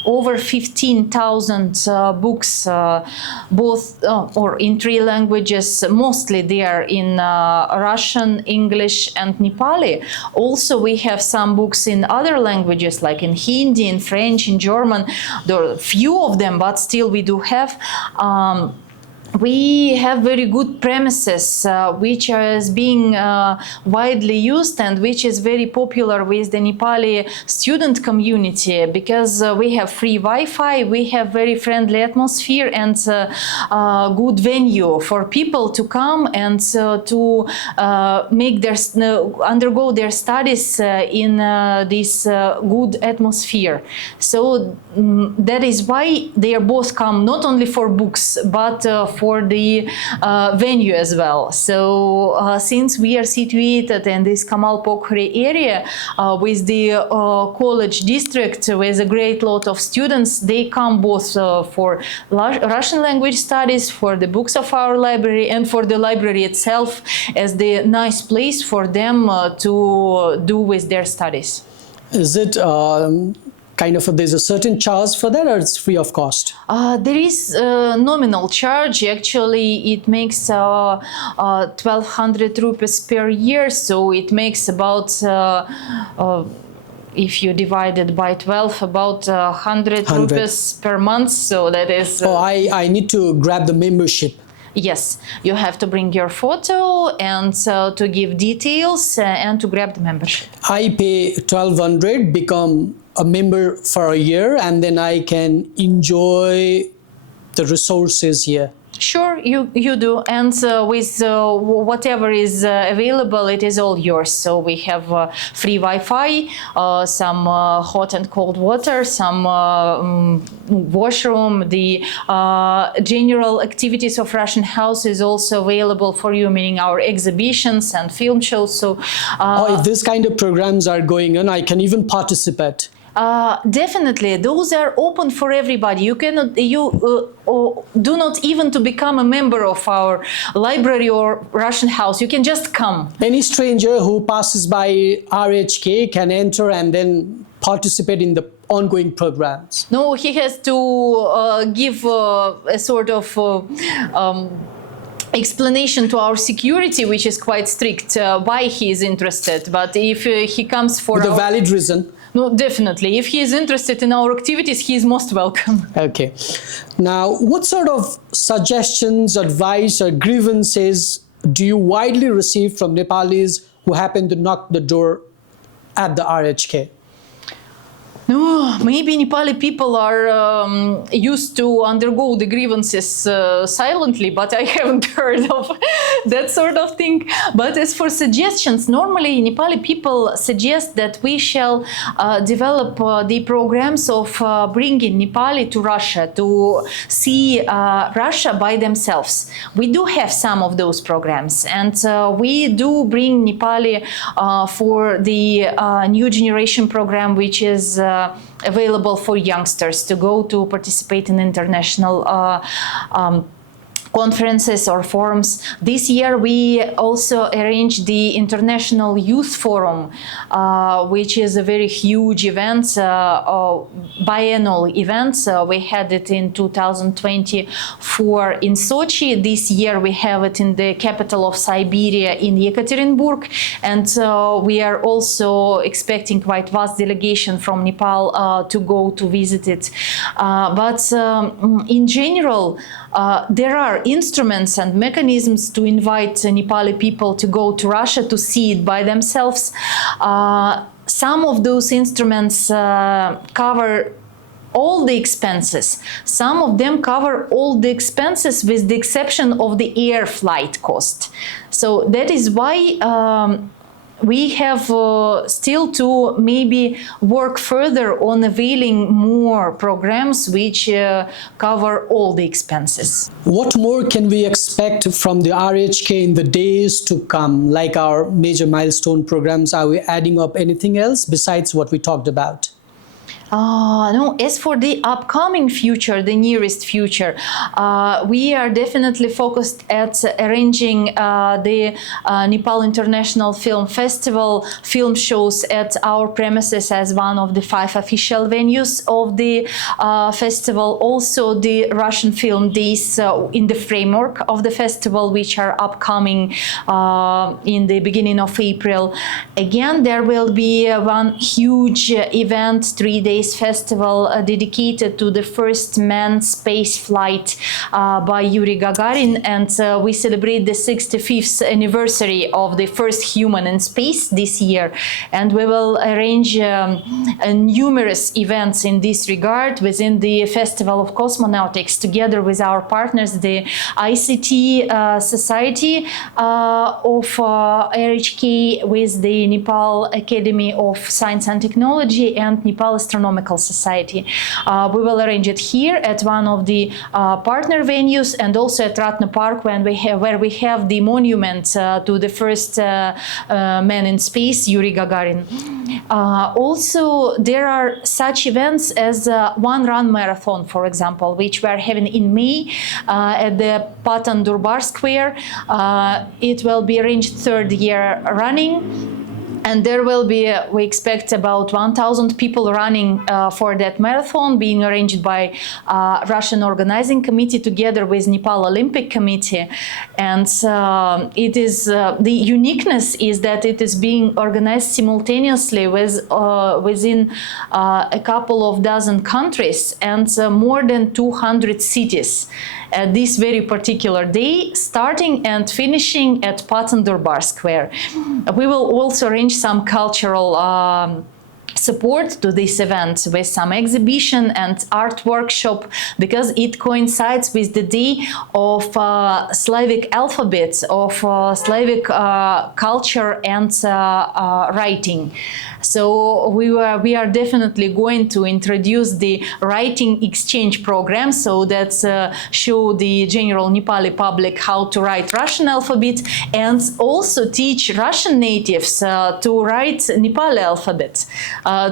over 15,000 books, both or in 3 languages. Mostly they are in Russian, English, and Nepali. Also, we have some books in other languages, like in Hindi, in French, in German. There are few of them, but still we do have. We have very good premises, which is being widely used and which is very popular with the Nepali student community, because we have free Wi-Fi, we have very friendly atmosphere and good venue for people to come and to make their undergo their studies in this good atmosphere. So that is why they are both come not only for books but for the venue as well. So since we are situated in this Kamal Pokhri area with the college district with a great lot of students, they come both for Russian language studies, for the books of our library, and for the library itself as the nice place for them to do with their studies. Is it there's a certain charge for that, or it's free of cost? There is nominal charge. Actually, it makes 1,200 rupees per year, so it makes about if you divide it by 12, about 100 rupees per month. So that is. I need to grab the membership. Yes, you have to bring your photo and to give details and to grab the membership. I pay 1,200, become a member for a year, and then I can enjoy the resources here. Sure, you do, and with whatever is available, it is all yours. So we have free Wi-Fi, some hot and cold water, some washroom. The general activities of Russian House is also available for you, meaning our exhibitions and film shows. So, if this kind of programs are going on, I can even participate. Definitely, those are open for everybody. You cannot, do not even to become a member of our library or Russian House. You can just come. Any stranger who passes by RHK can enter and then participate in the ongoing programs. No, he has to give a sort of explanation to our security, which is quite strict, why he is interested. But if he comes for with a valid reason. No, definitely. If he is interested in our activities, he is most welcome. Okay. Now, what sort of suggestions, advice, or grievances do you widely receive from Nepalis who happen to knock the door at the RHK? No, maybe Nepali people are used to undergo the grievances silently, but I haven't heard of that sort of thing. But as for suggestions, normally Nepali people suggest that we shall develop the programs of bringing Nepali to Russia to see Russia by themselves. We do have some of those programs, and we do bring Nepali for the new generation program, which is available for youngsters to go to participate in international conferences or forums. This year we also arranged the International Youth Forum, which is a very huge event, biannual event. We had it in 2024 in Sochi. This year we have it in the capital of Siberia in Yekaterinburg, and we are also expecting quite vast delegation from Nepal to go to visit it. But in general, there are instruments and mechanisms to invite Nepali people to go to Russia to see it by themselves. Some of those instruments cover all the expenses. Some of them cover all the expenses with the exception of the air flight cost. So that is why we have still to maybe work further on availing more programs which cover all the expenses. What more can we expect from the RHK in the days to come, like our major milestone programs? Are we adding up anything else besides what we talked about? No, as for the upcoming future, the nearest future, we are definitely focused at arranging the Nepal International Film Festival film shows at our premises as one of the 5 official venues of the festival. Also the Russian Film Days in the framework of the festival, which are upcoming in the beginning of April. Again, there will be one huge event, 3 days festival dedicated to the first manned space flight by Yuri Gagarin, and we celebrate the 65th anniversary of the first human in space this year, and we will arrange numerous events in this regard within the Festival of Cosmonautics together with our partners, the ICT Society of RHK, with the Nepal Academy of Science and Technology and Nepal Astronomical Society. We will arrange it here at one of the partner venues, and also at Ratna Park where we have the monument to the first man in space, Yuri Gagarin. Also, there are such events as One Run Marathon, for example, which we are having in May at the Patan Durbar Square. It will be arranged 3rd year running. And there will be, we expect about 1,000 people running for that marathon, being arranged by Russian Organizing Committee together with Nepal Olympic Committee. And it is the uniqueness is that it is being organized simultaneously within a couple of dozen countries and more than 200 cities at this very particular day, starting and finishing at Patandurbar Square. We will also arrange some cultural support to this event with some exhibition and art workshop, because it coincides with the day of Slavic alphabet, of Slavic culture and writing. So we are definitely going to introduce the writing exchange program, so that show the general Nepali public how to write Russian alphabet, and also teach Russian natives to write Nepali alphabet,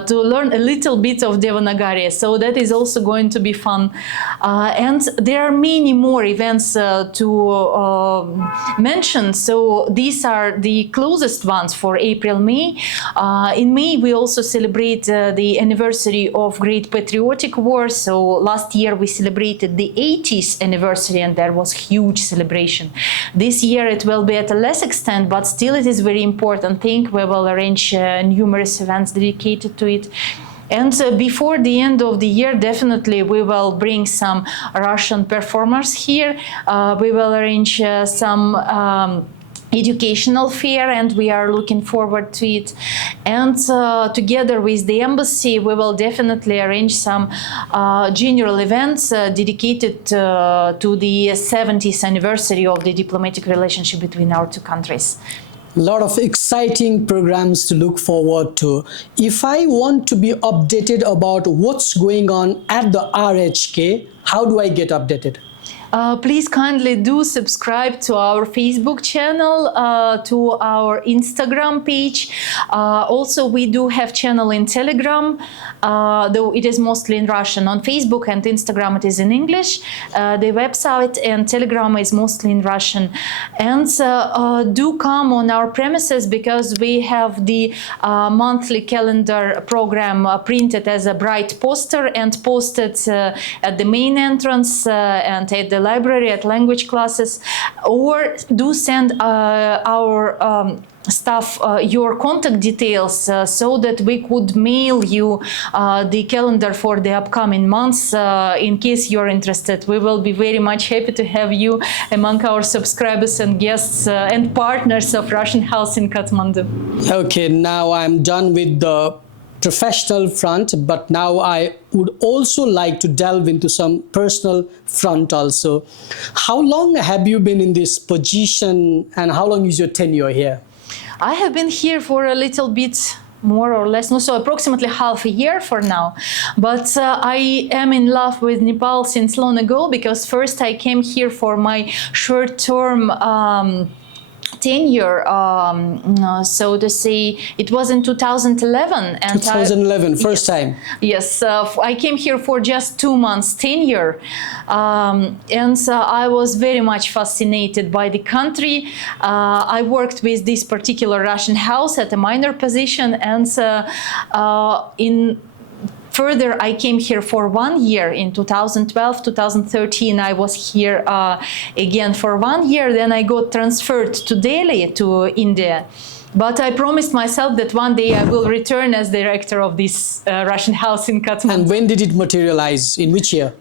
to learn a little bit of Devanagari. So that is also going to be fun. And there are many more events to mention. So these are the closest ones for April, May. In May, we also celebrate the anniversary of Great Patriotic War. So last year we celebrated the 80th anniversary, and there was huge celebration. This year it will be at a less extent, but still it is very important thing. We will arrange numerous events dedicated to it. And before the end of the year, definitely we will bring some Russian performers here. We will arrange some educational fair, and we are looking forward to it. And together with the embassy, we will definitely arrange some general events dedicated to the 70th anniversary of the diplomatic relationship between our two countries. A lot of exciting programs to look forward to. If I want to be updated about what's going on at the RHK, how do I get updated? Please kindly do subscribe to our Facebook channel, to our Instagram page. Also, we do have channel in Telegram, though it is mostly in Russian. On Facebook and Instagram it is in English. The website and Telegram is mostly in Russian. And do come on our premises, because we have the monthly calendar program printed as a bright poster and posted at the main entrance and at the library, at language classes. Or do send our staff your contact details so that we could mail you the calendar for the upcoming months in case you're interested. We will be very much happy to have you among our subscribers and guests and partners of Russian House in Kathmandu. Okay, now I'm done with the professional front, but now I would also like to delve into some personal front also. How long have you been in this position, and how long is your tenure here? I have been here for a little bit more or less, no, so approximately half a year for now. But I am in love with Nepal since long ago, because first I came here for my short-term tenure, so to say. It was in 2011. And 2011, first time. Yes, I came here for just 2 months tenure, and I was very much fascinated by the country. I worked with this particular Russian house at a minor position, and further, I came here for 1 year in 2012, 2013. I was here again for 1 year. Then I got transferred to Delhi, to India. But I promised myself that one day I will return as director of this Russian house in Kathmandu. And when did it materialize? In which year?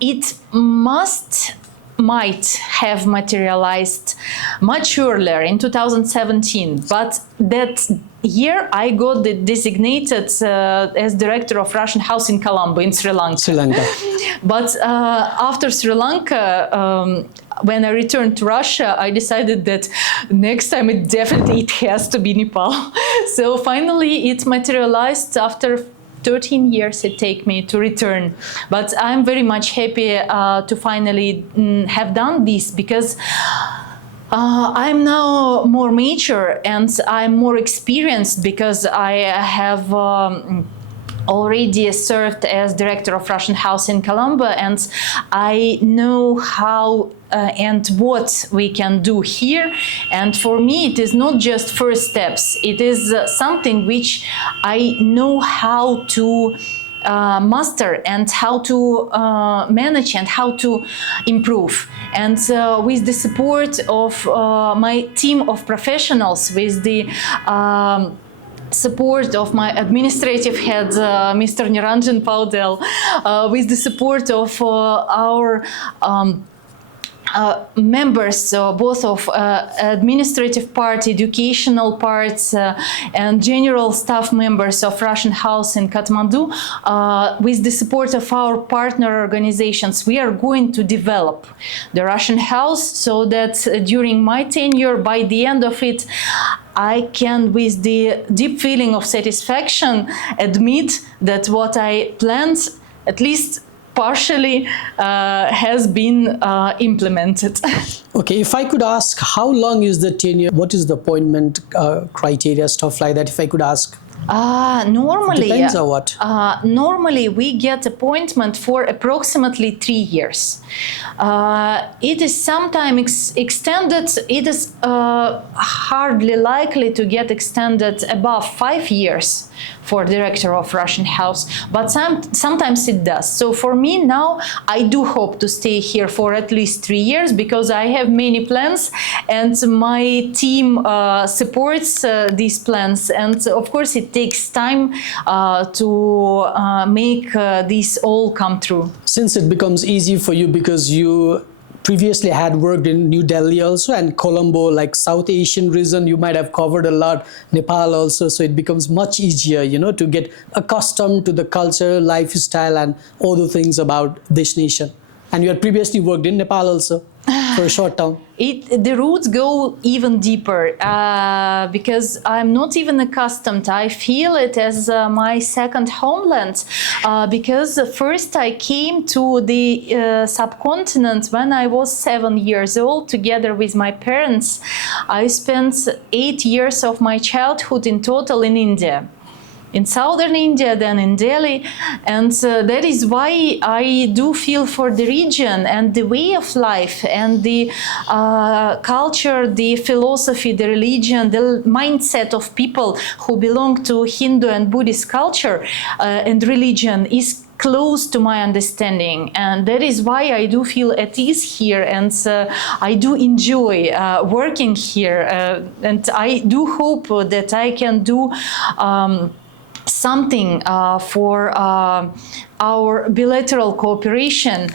It might have materialized much earlier, in 2017. But that year I got designated as director of Russian House in Colombo, in Sri Lanka. Sri Lanka. But after Sri Lanka, when I returned to Russia, I decided that next time it has to be Nepal. So finally it materialized after 13 years it take me to return. But I'm very much happy to finally have done this, because I'm now more mature and I'm more experienced, because I have already served as director of Russian House in Colombo, and I know how and what we can do here. And for me, it is not just first steps. It is something which I know how to master and how to manage and how to improve. And with the support of my team of professionals, with the support of my administrative head, Mr. Niranjan Paudel, with the support of our members, both of administrative part, educational parts, and general staff members of Russian House in Kathmandu, with the support of our partner organizations, we are going to develop the Russian House so that during my tenure, by the end of it, I can, with the deep feeling of satisfaction, admit that what I planned, at least partially, has been implemented. Okay, if I could ask, how long is the tenure? What is the appointment criteria, stuff like that, if I could ask? Normally, depends or what? Normally we get appointment for approximately 3 years. It is sometimes extended. It is hardly likely to get extended above 5 years for director of Russian House, but sometimes it does. So for me now, I do hope to stay here for at least 3 years because I have many plans and my team supports these plans. And of course, it takes time to make this all come true. Since it becomes easy for you because you previously had worked in New Delhi also and Colombo, like South Asian region, you might have covered a lot, Nepal also, so it becomes much easier, you know, to get accustomed to the culture, lifestyle and all the things about this nation. And you had previously worked in Nepal also for a short time. The roots go even deeper because I'm not even accustomed. I feel it as my second homeland because first I came to the subcontinent when I was 7 years old together with my parents. I spent 8 years of my childhood in total in India. In southern India, then in Delhi, and that is why I do feel for the region and the way of life and the culture, the philosophy, the religion, the mindset of people who belong to Hindu and Buddhist culture and religion is close to my understanding, and that is why I do feel at ease here, and I do enjoy working here, and I do hope that I can do something for our bilateral cooperation,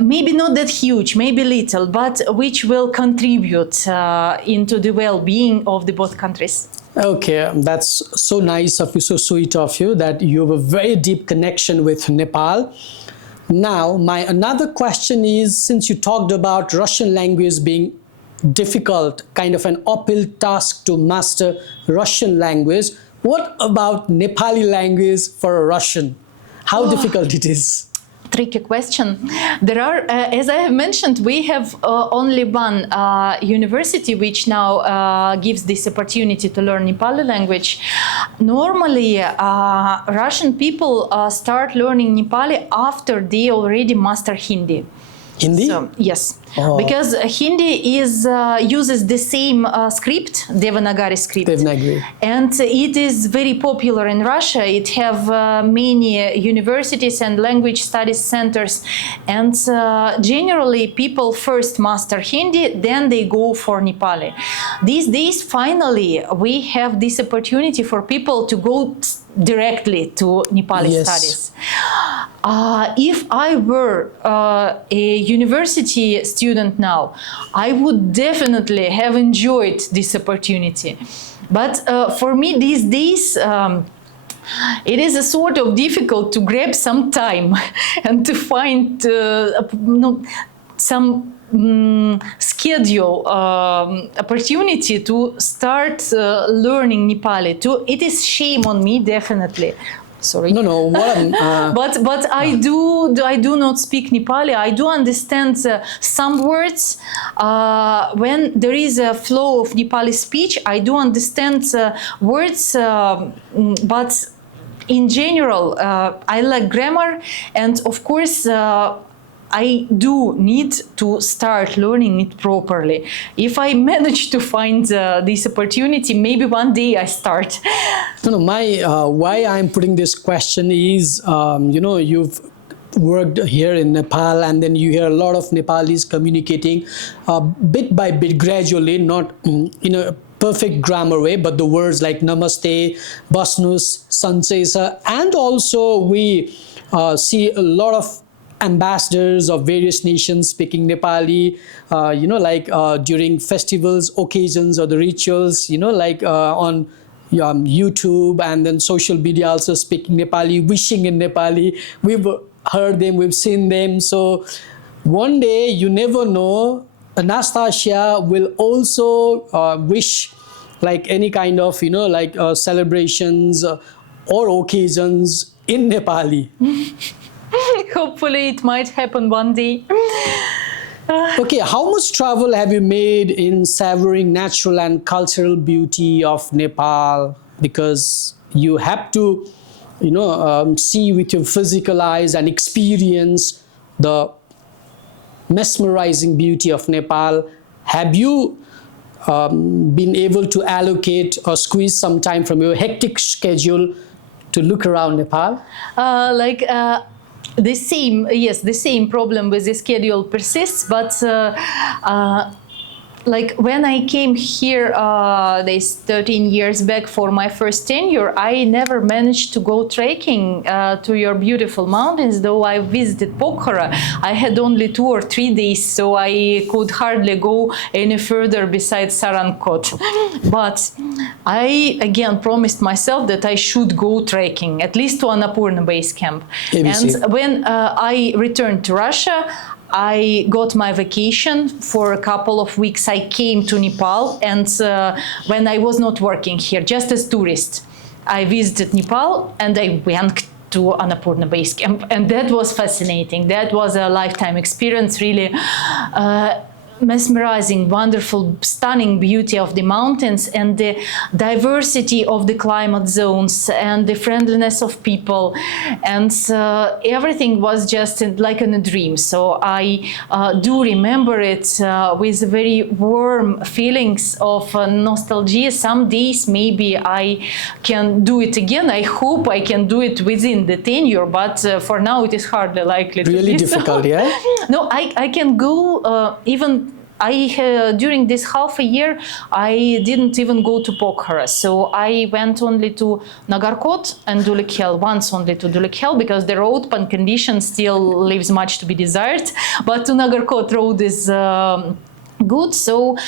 maybe not that huge, maybe little, but which will contribute into the well-being of the both countries. Okay, that's so nice of you, so sweet of you that you have a very deep connection with Nepal. Now, my another question is, since you talked about Russian language being difficult, kind of an uphill task to master Russian language, what about Nepali language for a Russian? How difficult it is? Tricky question. There are, as I have mentioned, we have only one university which now gives this opportunity to learn Nepali language. Normally, Russian people start learning Nepali after they already master Hindi. Hindi? So, yes, because Hindi is uses the same script, Devanagari script. Devanagari. And it is very popular in Russia. It have many universities and language studies centers. And generally, people first master Hindi, then they go for Nepali. These days, finally, we have this opportunity for people to go directly to Nepali studies. If I were a university student now, I would definitely have enjoyed this opportunity. But for me these days, it is a sort of difficult to grab some time and to find some schedule opportunity to start learning Nepali. It is shame on me, definitely. Sorry. No. But I do not speak Nepali. I do understand some words. When there is a flow of Nepali speech, I do understand words, but in general, I lack grammar, and of course, I do need to start learning it properly. If I manage to find this opportunity, maybe one day I start. No, my why I'm putting this question is, you've worked here in Nepal, and then you hear a lot of Nepalis communicating bit by bit, gradually, not in a perfect grammar way, but the words like namaste, basnus, sanchesa, and also we see a lot of ambassadors of various nations speaking Nepali, during festivals, occasions, or the rituals, on YouTube, and then social media also speaking Nepali, wishing in Nepali. We've heard them, we've seen them. So one day, you never know, Anastasia will also wish like any kind of, celebrations or occasions in Nepali. Hopefully it might happen one day. Okay, how much travel have you made in savoring natural and cultural beauty of Nepal? Because you have to, see with your physical eyes and experience the mesmerizing beauty of Nepal. Have you been able to allocate or squeeze some time from your hectic schedule to look around Nepal? The same problem with the schedule persists, but like when I came here this 13 years back for my first tenure, I never managed to go trekking to your beautiful mountains, though I visited Pokhara. I had only 2 or 3 days, so I could hardly go any further besides Sarankot. But I again promised myself that I should go trekking, at least to Annapurna base camp. ABC. And when I returned to Russia, I got my vacation for a couple of weeks. I came to Nepal, and when I was not working here, just as tourist, I visited Nepal and I went to Annapurna base camp, and that was fascinating. That was a lifetime experience, really. Mesmerizing, wonderful, stunning beauty of the mountains, and the diversity of the climate zones, and the friendliness of people, and everything was just like in a dream. So I do remember it with very warm feelings of nostalgia. Some days maybe I can do it again. I hope I can do it within the tenure, but for now it is hardly likely to Really be difficult, so. yeah? No, I can go even. During this half a year, I didn't even go to Pokhara. So I went only to Nagarkot and Dulikhel, once only to Dulikhel, because the road and condition still leaves much to be desired. But to Nagarkot road is good. So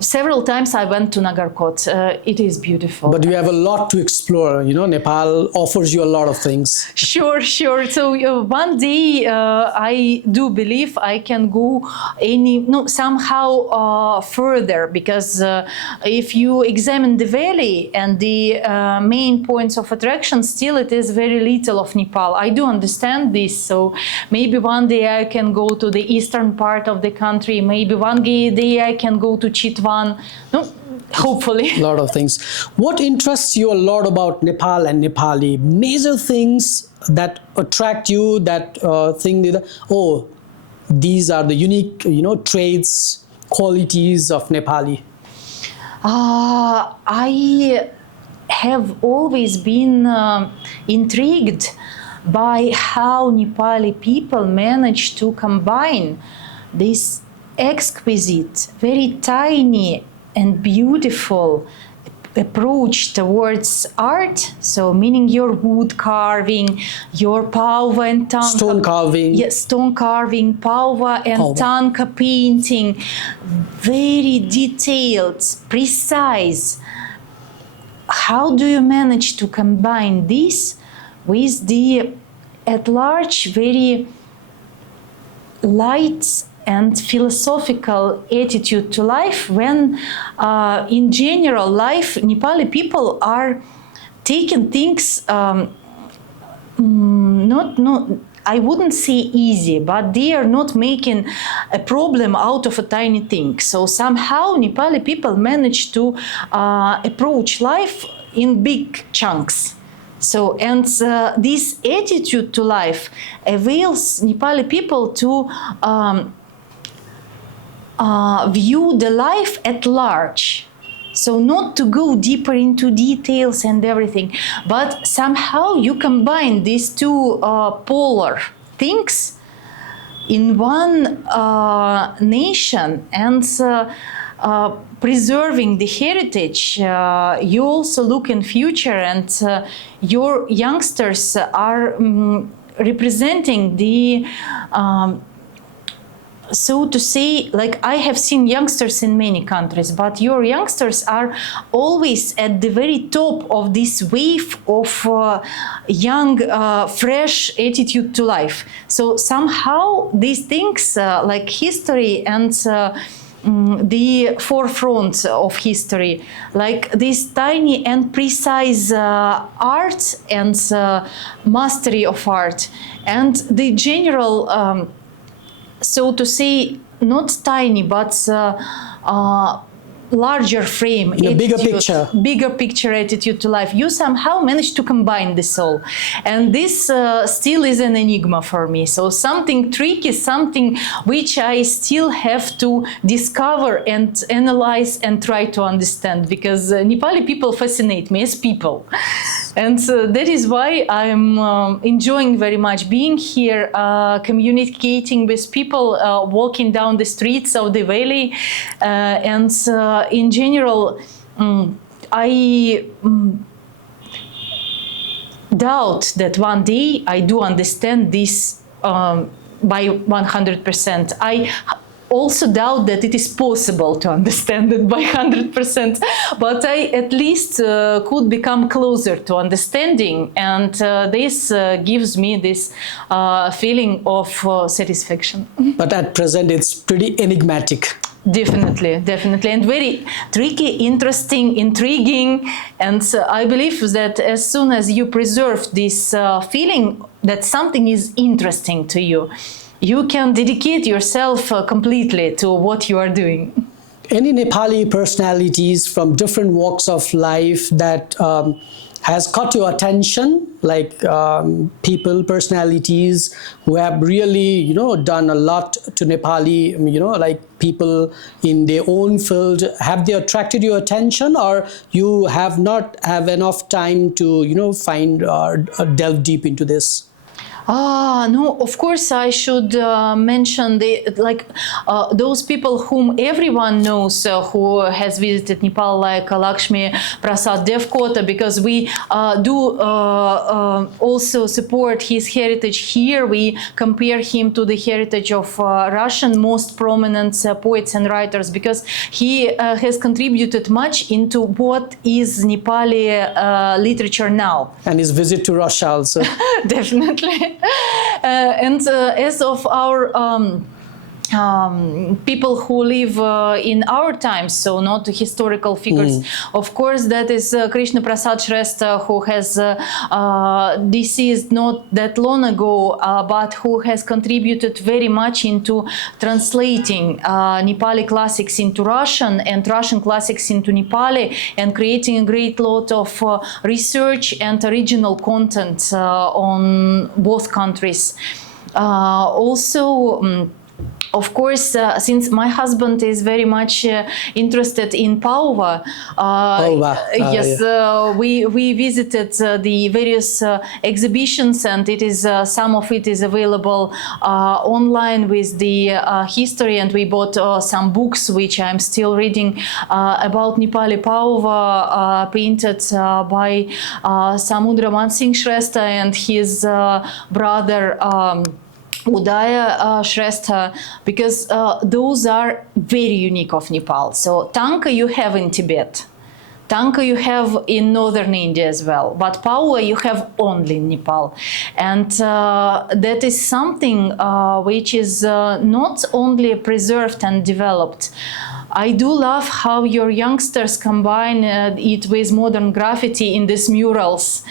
several times I went to Nagarkot. It is beautiful. But you have a lot to explore. Nepal offers you a lot of things. Sure. So one day I do believe I can go somehow further, because if you examine the valley and the main points of attraction, still it is very little of Nepal. I do understand this. So maybe one day I can go to the eastern part of the country. Maybe one day I can go to Chitwan. No, hopefully. A lot of things. What interests you a lot about Nepal and Nepali? Major things that attract you, that these are the unique, traits, qualities of Nepali. I have always been intrigued by how Nepali people manage to combine this exquisite, very tiny and beautiful approach towards art. So meaning your wood carving, your pauva and tanka. Stone carving. Yes, stone carving, pauva and tanka painting. Very detailed, precise. How do you manage to combine this with the at large very light and philosophical attitude to life, when in general life Nepali people are taking things I wouldn't say easy, but they are not making a problem out of a tiny thing. So somehow Nepali people manage to approach life in big chunks. So, and this attitude to life avails Nepali people to view the life at large. So not to go deeper into details and everything, but somehow you combine these two polar things in one nation, and preserving the heritage. You also look in future, and your youngsters are representing the so to say, like, I have seen youngsters in many countries, but your youngsters are always at the very top of this wave of young, fresh attitude to life. So somehow these things like history and the forefront of history, like this tiny and precise art and mastery of art, and the general so to say, not tiny, but larger frame, in a bigger picture attitude to life. You somehow managed to combine this all, and this still is an enigma for me. So something tricky, something which I still have to discover and analyze and try to understand, because Nepali people fascinate me as people. And that is why I'm enjoying very much being here, communicating with people, walking down the streets of the valley, and in general, I doubt that one day I do understand this by 100%. I also doubt that it is possible to understand it by 100%, but I at least could become closer to understanding, and this gives me this feeling of satisfaction. But at present, it's pretty enigmatic. Definitely, definitely, and very tricky, interesting, intriguing, and I believe that as soon as you preserve this feeling that something is interesting to you, you can dedicate yourself completely to what you are doing. Any Nepali personalities from different walks of life that has caught your attention, like people, personalities who have really, done a lot to Nepali, like people in their own field, have they attracted your attention, or you have not have enough time to, find or delve deep into this? No, of course I should mention those people whom everyone knows who has visited Nepal, like Lakshmi Prasad Devkota, because we do also support his heritage here. We compare him to the heritage of Russian most prominent poets and writers, because he has contributed much into what is Nepali literature now. And his visit to Russia also. Definitely. And as of our people who live in our times, so not historical figures. Of course, that is Krishna Prasad Shrestha, who has deceased not that long ago, but who has contributed very much into translating Nepali classics into Russian and Russian classics into Nepali, and creating a great lot of research and original content on both countries. Also, of course, since my husband is very much interested in Pauva, yes, we visited the various exhibitions, and it is some of it is available online with the history, and we bought some books which I'm still reading about Nepali Pauva, painted by Samudra Mansingh Shrestha and his brother Udaya Shrestha, because those are very unique of Nepal. So Tanka you have in Tibet, Tanka you have in northern India as well, but Pauva you have only in Nepal. And that is something which is not only preserved and developed. I do love how your youngsters combine it with modern graffiti in these murals.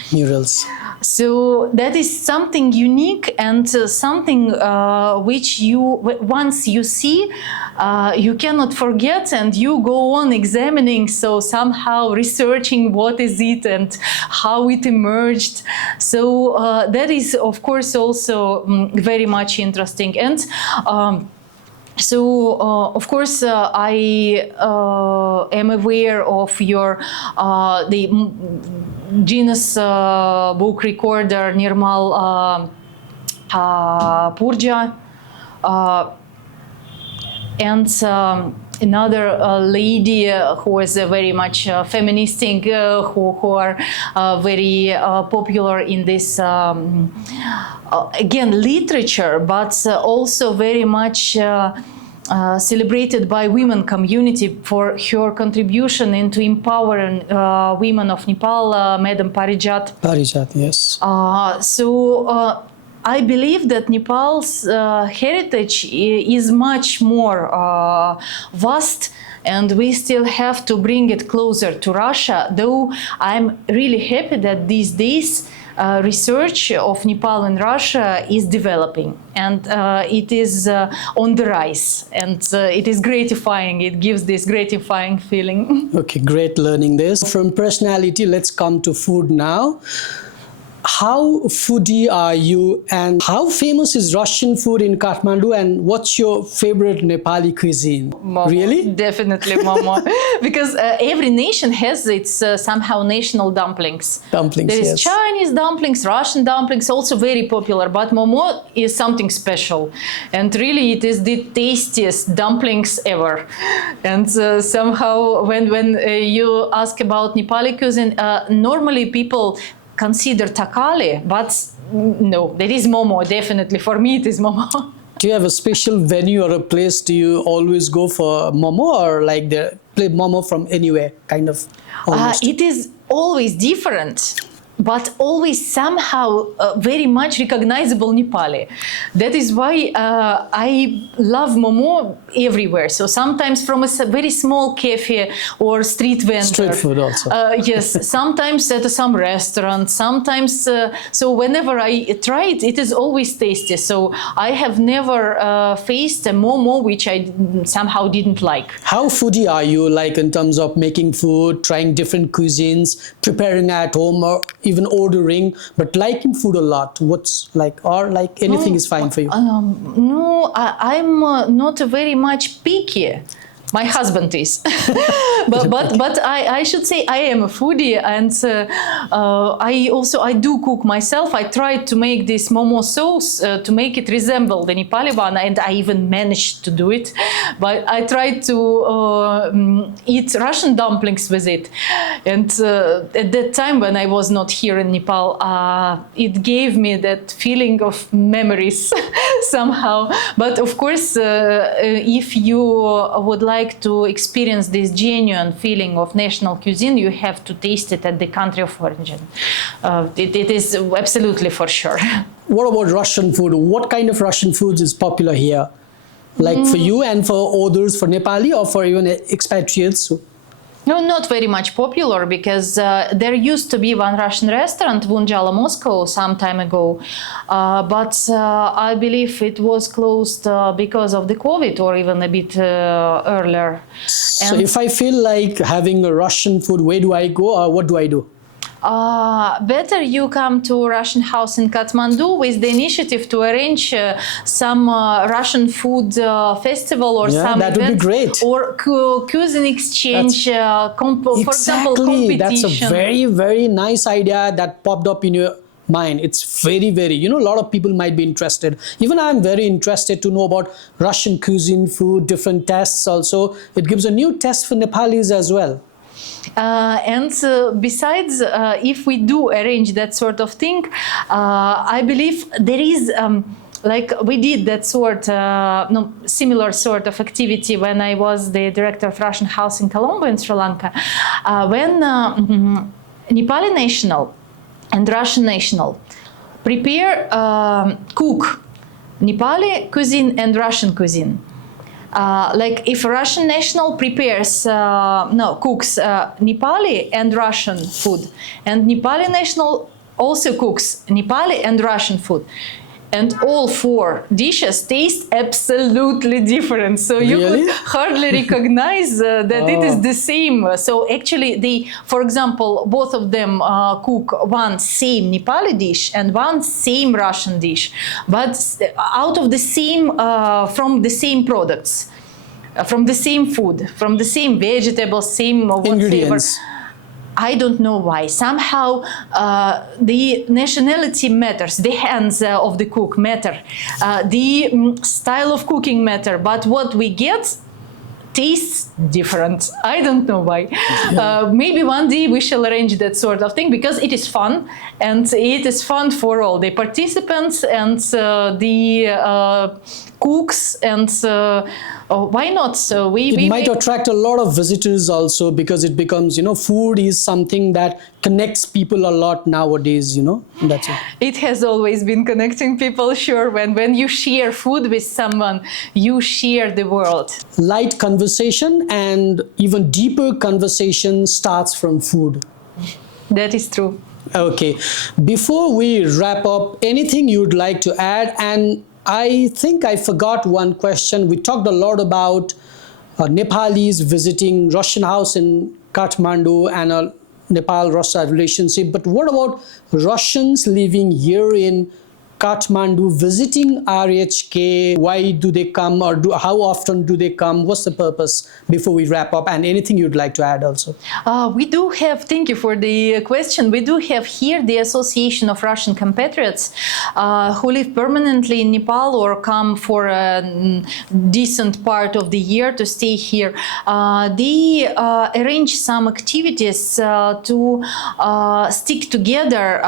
So that is something unique and something which once you see, you cannot forget, and you go on examining, so somehow researching what is it and how it emerged. So that is, of course, also very much interesting. And so, of course, I am aware of your the Guinness book recorder Nirmal Purja, and another lady who is very much feministic, who are very popular in this again literature, but also very much celebrated by women community for her contribution into empowering women of Nepal, Madam Parijat. Parijat, yes. I believe that Nepal's heritage is much more vast, and we still have to bring it closer to Russia, though I'm really happy that these days research of Nepal and Russia is developing, and it is on the rise, and it is gratifying. It gives this gratifying feeling. Okay, great learning this. From personality, let's come to food now. How foodie are you, and how famous is Russian food in Kathmandu, and what's your favorite Nepali cuisine? Momo. Really? Definitely momo. Because every nation has its somehow national dumplings. Dumplings, There is yes. Chinese dumplings, Russian dumplings, also very popular, but momo is something special. And really it is the tastiest dumplings ever. And somehow when you ask about Nepali cuisine, normally people consider takali, but no, there is momo, definitely. For me, it is momo. Do you have a special venue or a place do you always go for momo, or like they play momo from anywhere, kind of? Almost? It is always different, but always somehow very much recognizable Nepali. That is why I love momo everywhere. So sometimes from a very small cafe or street vendor. Street food also. Yes, sometimes at some restaurant, sometimes. So whenever I try it, it is always tasty. So I have never faced a momo which I somehow didn't like. How foodie are you, like in terms of making food, trying different cuisines, preparing at home, or even ordering, but liking food a lot? What's like, or like anything is fine for you? No, I'm not very much picky. My husband is, but I should say I am a foodie, and I do cook myself. I tried to make this momo sauce to make it resemble the Nepali one, and I even managed to do it. But I tried to eat Russian dumplings with it, and at that time when I was not here in Nepal, it gave me that feeling of memories somehow. But of course, if you would like to experience this genuine feeling of national cuisine, you have to taste it at the country of origin. It is absolutely for sure. What about Russian food? What kind of Russian foods is popular here? Like for you and for others, for Nepali or for even expatriates? No, not very much popular, because there used to be one Russian restaurant, Vunjala Moscow, some time ago, but I believe it was closed because of the COVID, or even a bit earlier. So if I feel like having a Russian food, where do I go, or what do I do? Better you come to Russian House in Kathmandu with the initiative to arrange some Russian food festival, or some that would be event, great. or cuisine exchange, for example, Exactly, competition. that's a very, very nice idea that popped up in your mind. It's very, very, a lot of people might be interested. Even I'm very interested to know about Russian cuisine, food, different tests also. It gives a new test for Nepalis as well. And besides, if we do arrange that sort of thing, I believe there is, like we did that similar sort of activity when I was the director of Russian House in Colombo in Sri Lanka, when Nepali National and Russian National prepare, cook Nepali cuisine and Russian cuisine. Like if Russian National prepares, cooks Nepali and Russian food, and Nepali National also cooks Nepali and Russian food. And all 4 dishes taste absolutely different. So you Really? could hardly recognize that it is the same. So actually, they, for example, both of them cook one same Nepali dish and one same Russian dish, but out of the same, from the same products, from the same food, from the same vegetables, same whatever. Ingredients. I don't know why. Somehow the nationality matters, the hands of the cook matter, the style of cooking matter, but what we get tastes different. I don't know why. Maybe one day we shall arrange that sort of thing, because it is fun, and it is fun for all the participants and the cooks, and why not? So we Might attract a lot of visitors also, because it becomes, food is something that connects people a lot nowadays, that's it. It has always been connecting people, sure. When you share food with someone, you share the world. Light conversation and even deeper conversation starts from food. That is true. Okay, before we wrap up, anything you'd like to add? And I think I forgot one question. We talked a lot about Nepalis visiting Russian house in Kathmandu and a Nepal-Russia relationship. But what about Russians living here in Kathmandu visiting RHK? Why do they come, or how often do they come? What's the purpose, before we wrap up? And anything you'd like to add also? We do have, thank you for the question, we do have here the Association of Russian Compatriots who live permanently in Nepal or come for a decent part of the year to stay here. They arrange some activities to stick together,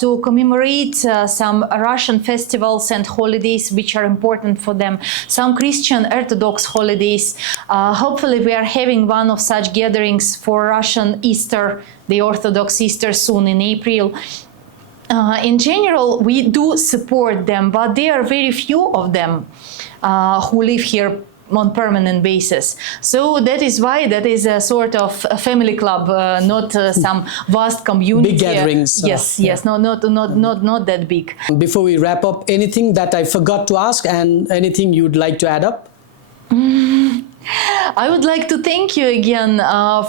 to commemorate some Russian festivals and holidays which are important for them, some Christian Orthodox holidays. Hopefully we are having one of such gatherings for Russian Easter, the Orthodox Easter, soon in April. In general, we do support them, but there are very few of them who live here on permanent basis. So that is why that is a sort of a family club, not some vast community. Big gatherings. Yes, yes, no, not that big. Before we wrap up, anything that I forgot to ask and anything you'd like to add up? I would like to thank you again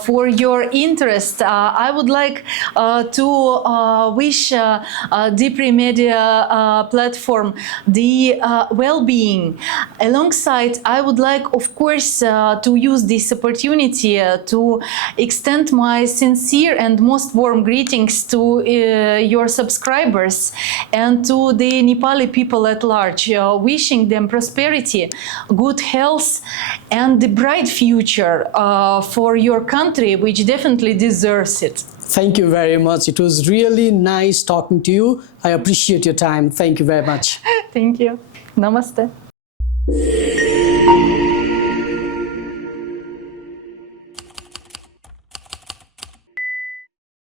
for your interest. I would like to wish Dipri Media platform the well-being. Alongside, I would like, of course, to use this opportunity to extend my sincere and most warm greetings to your subscribers and to the Nepali people at large, wishing them prosperity, good health, and the bright future for your country, which definitely deserves it. Thank you very much. It was really nice talking to you. I appreciate your time. Thank you very much. Thank you. Namaste.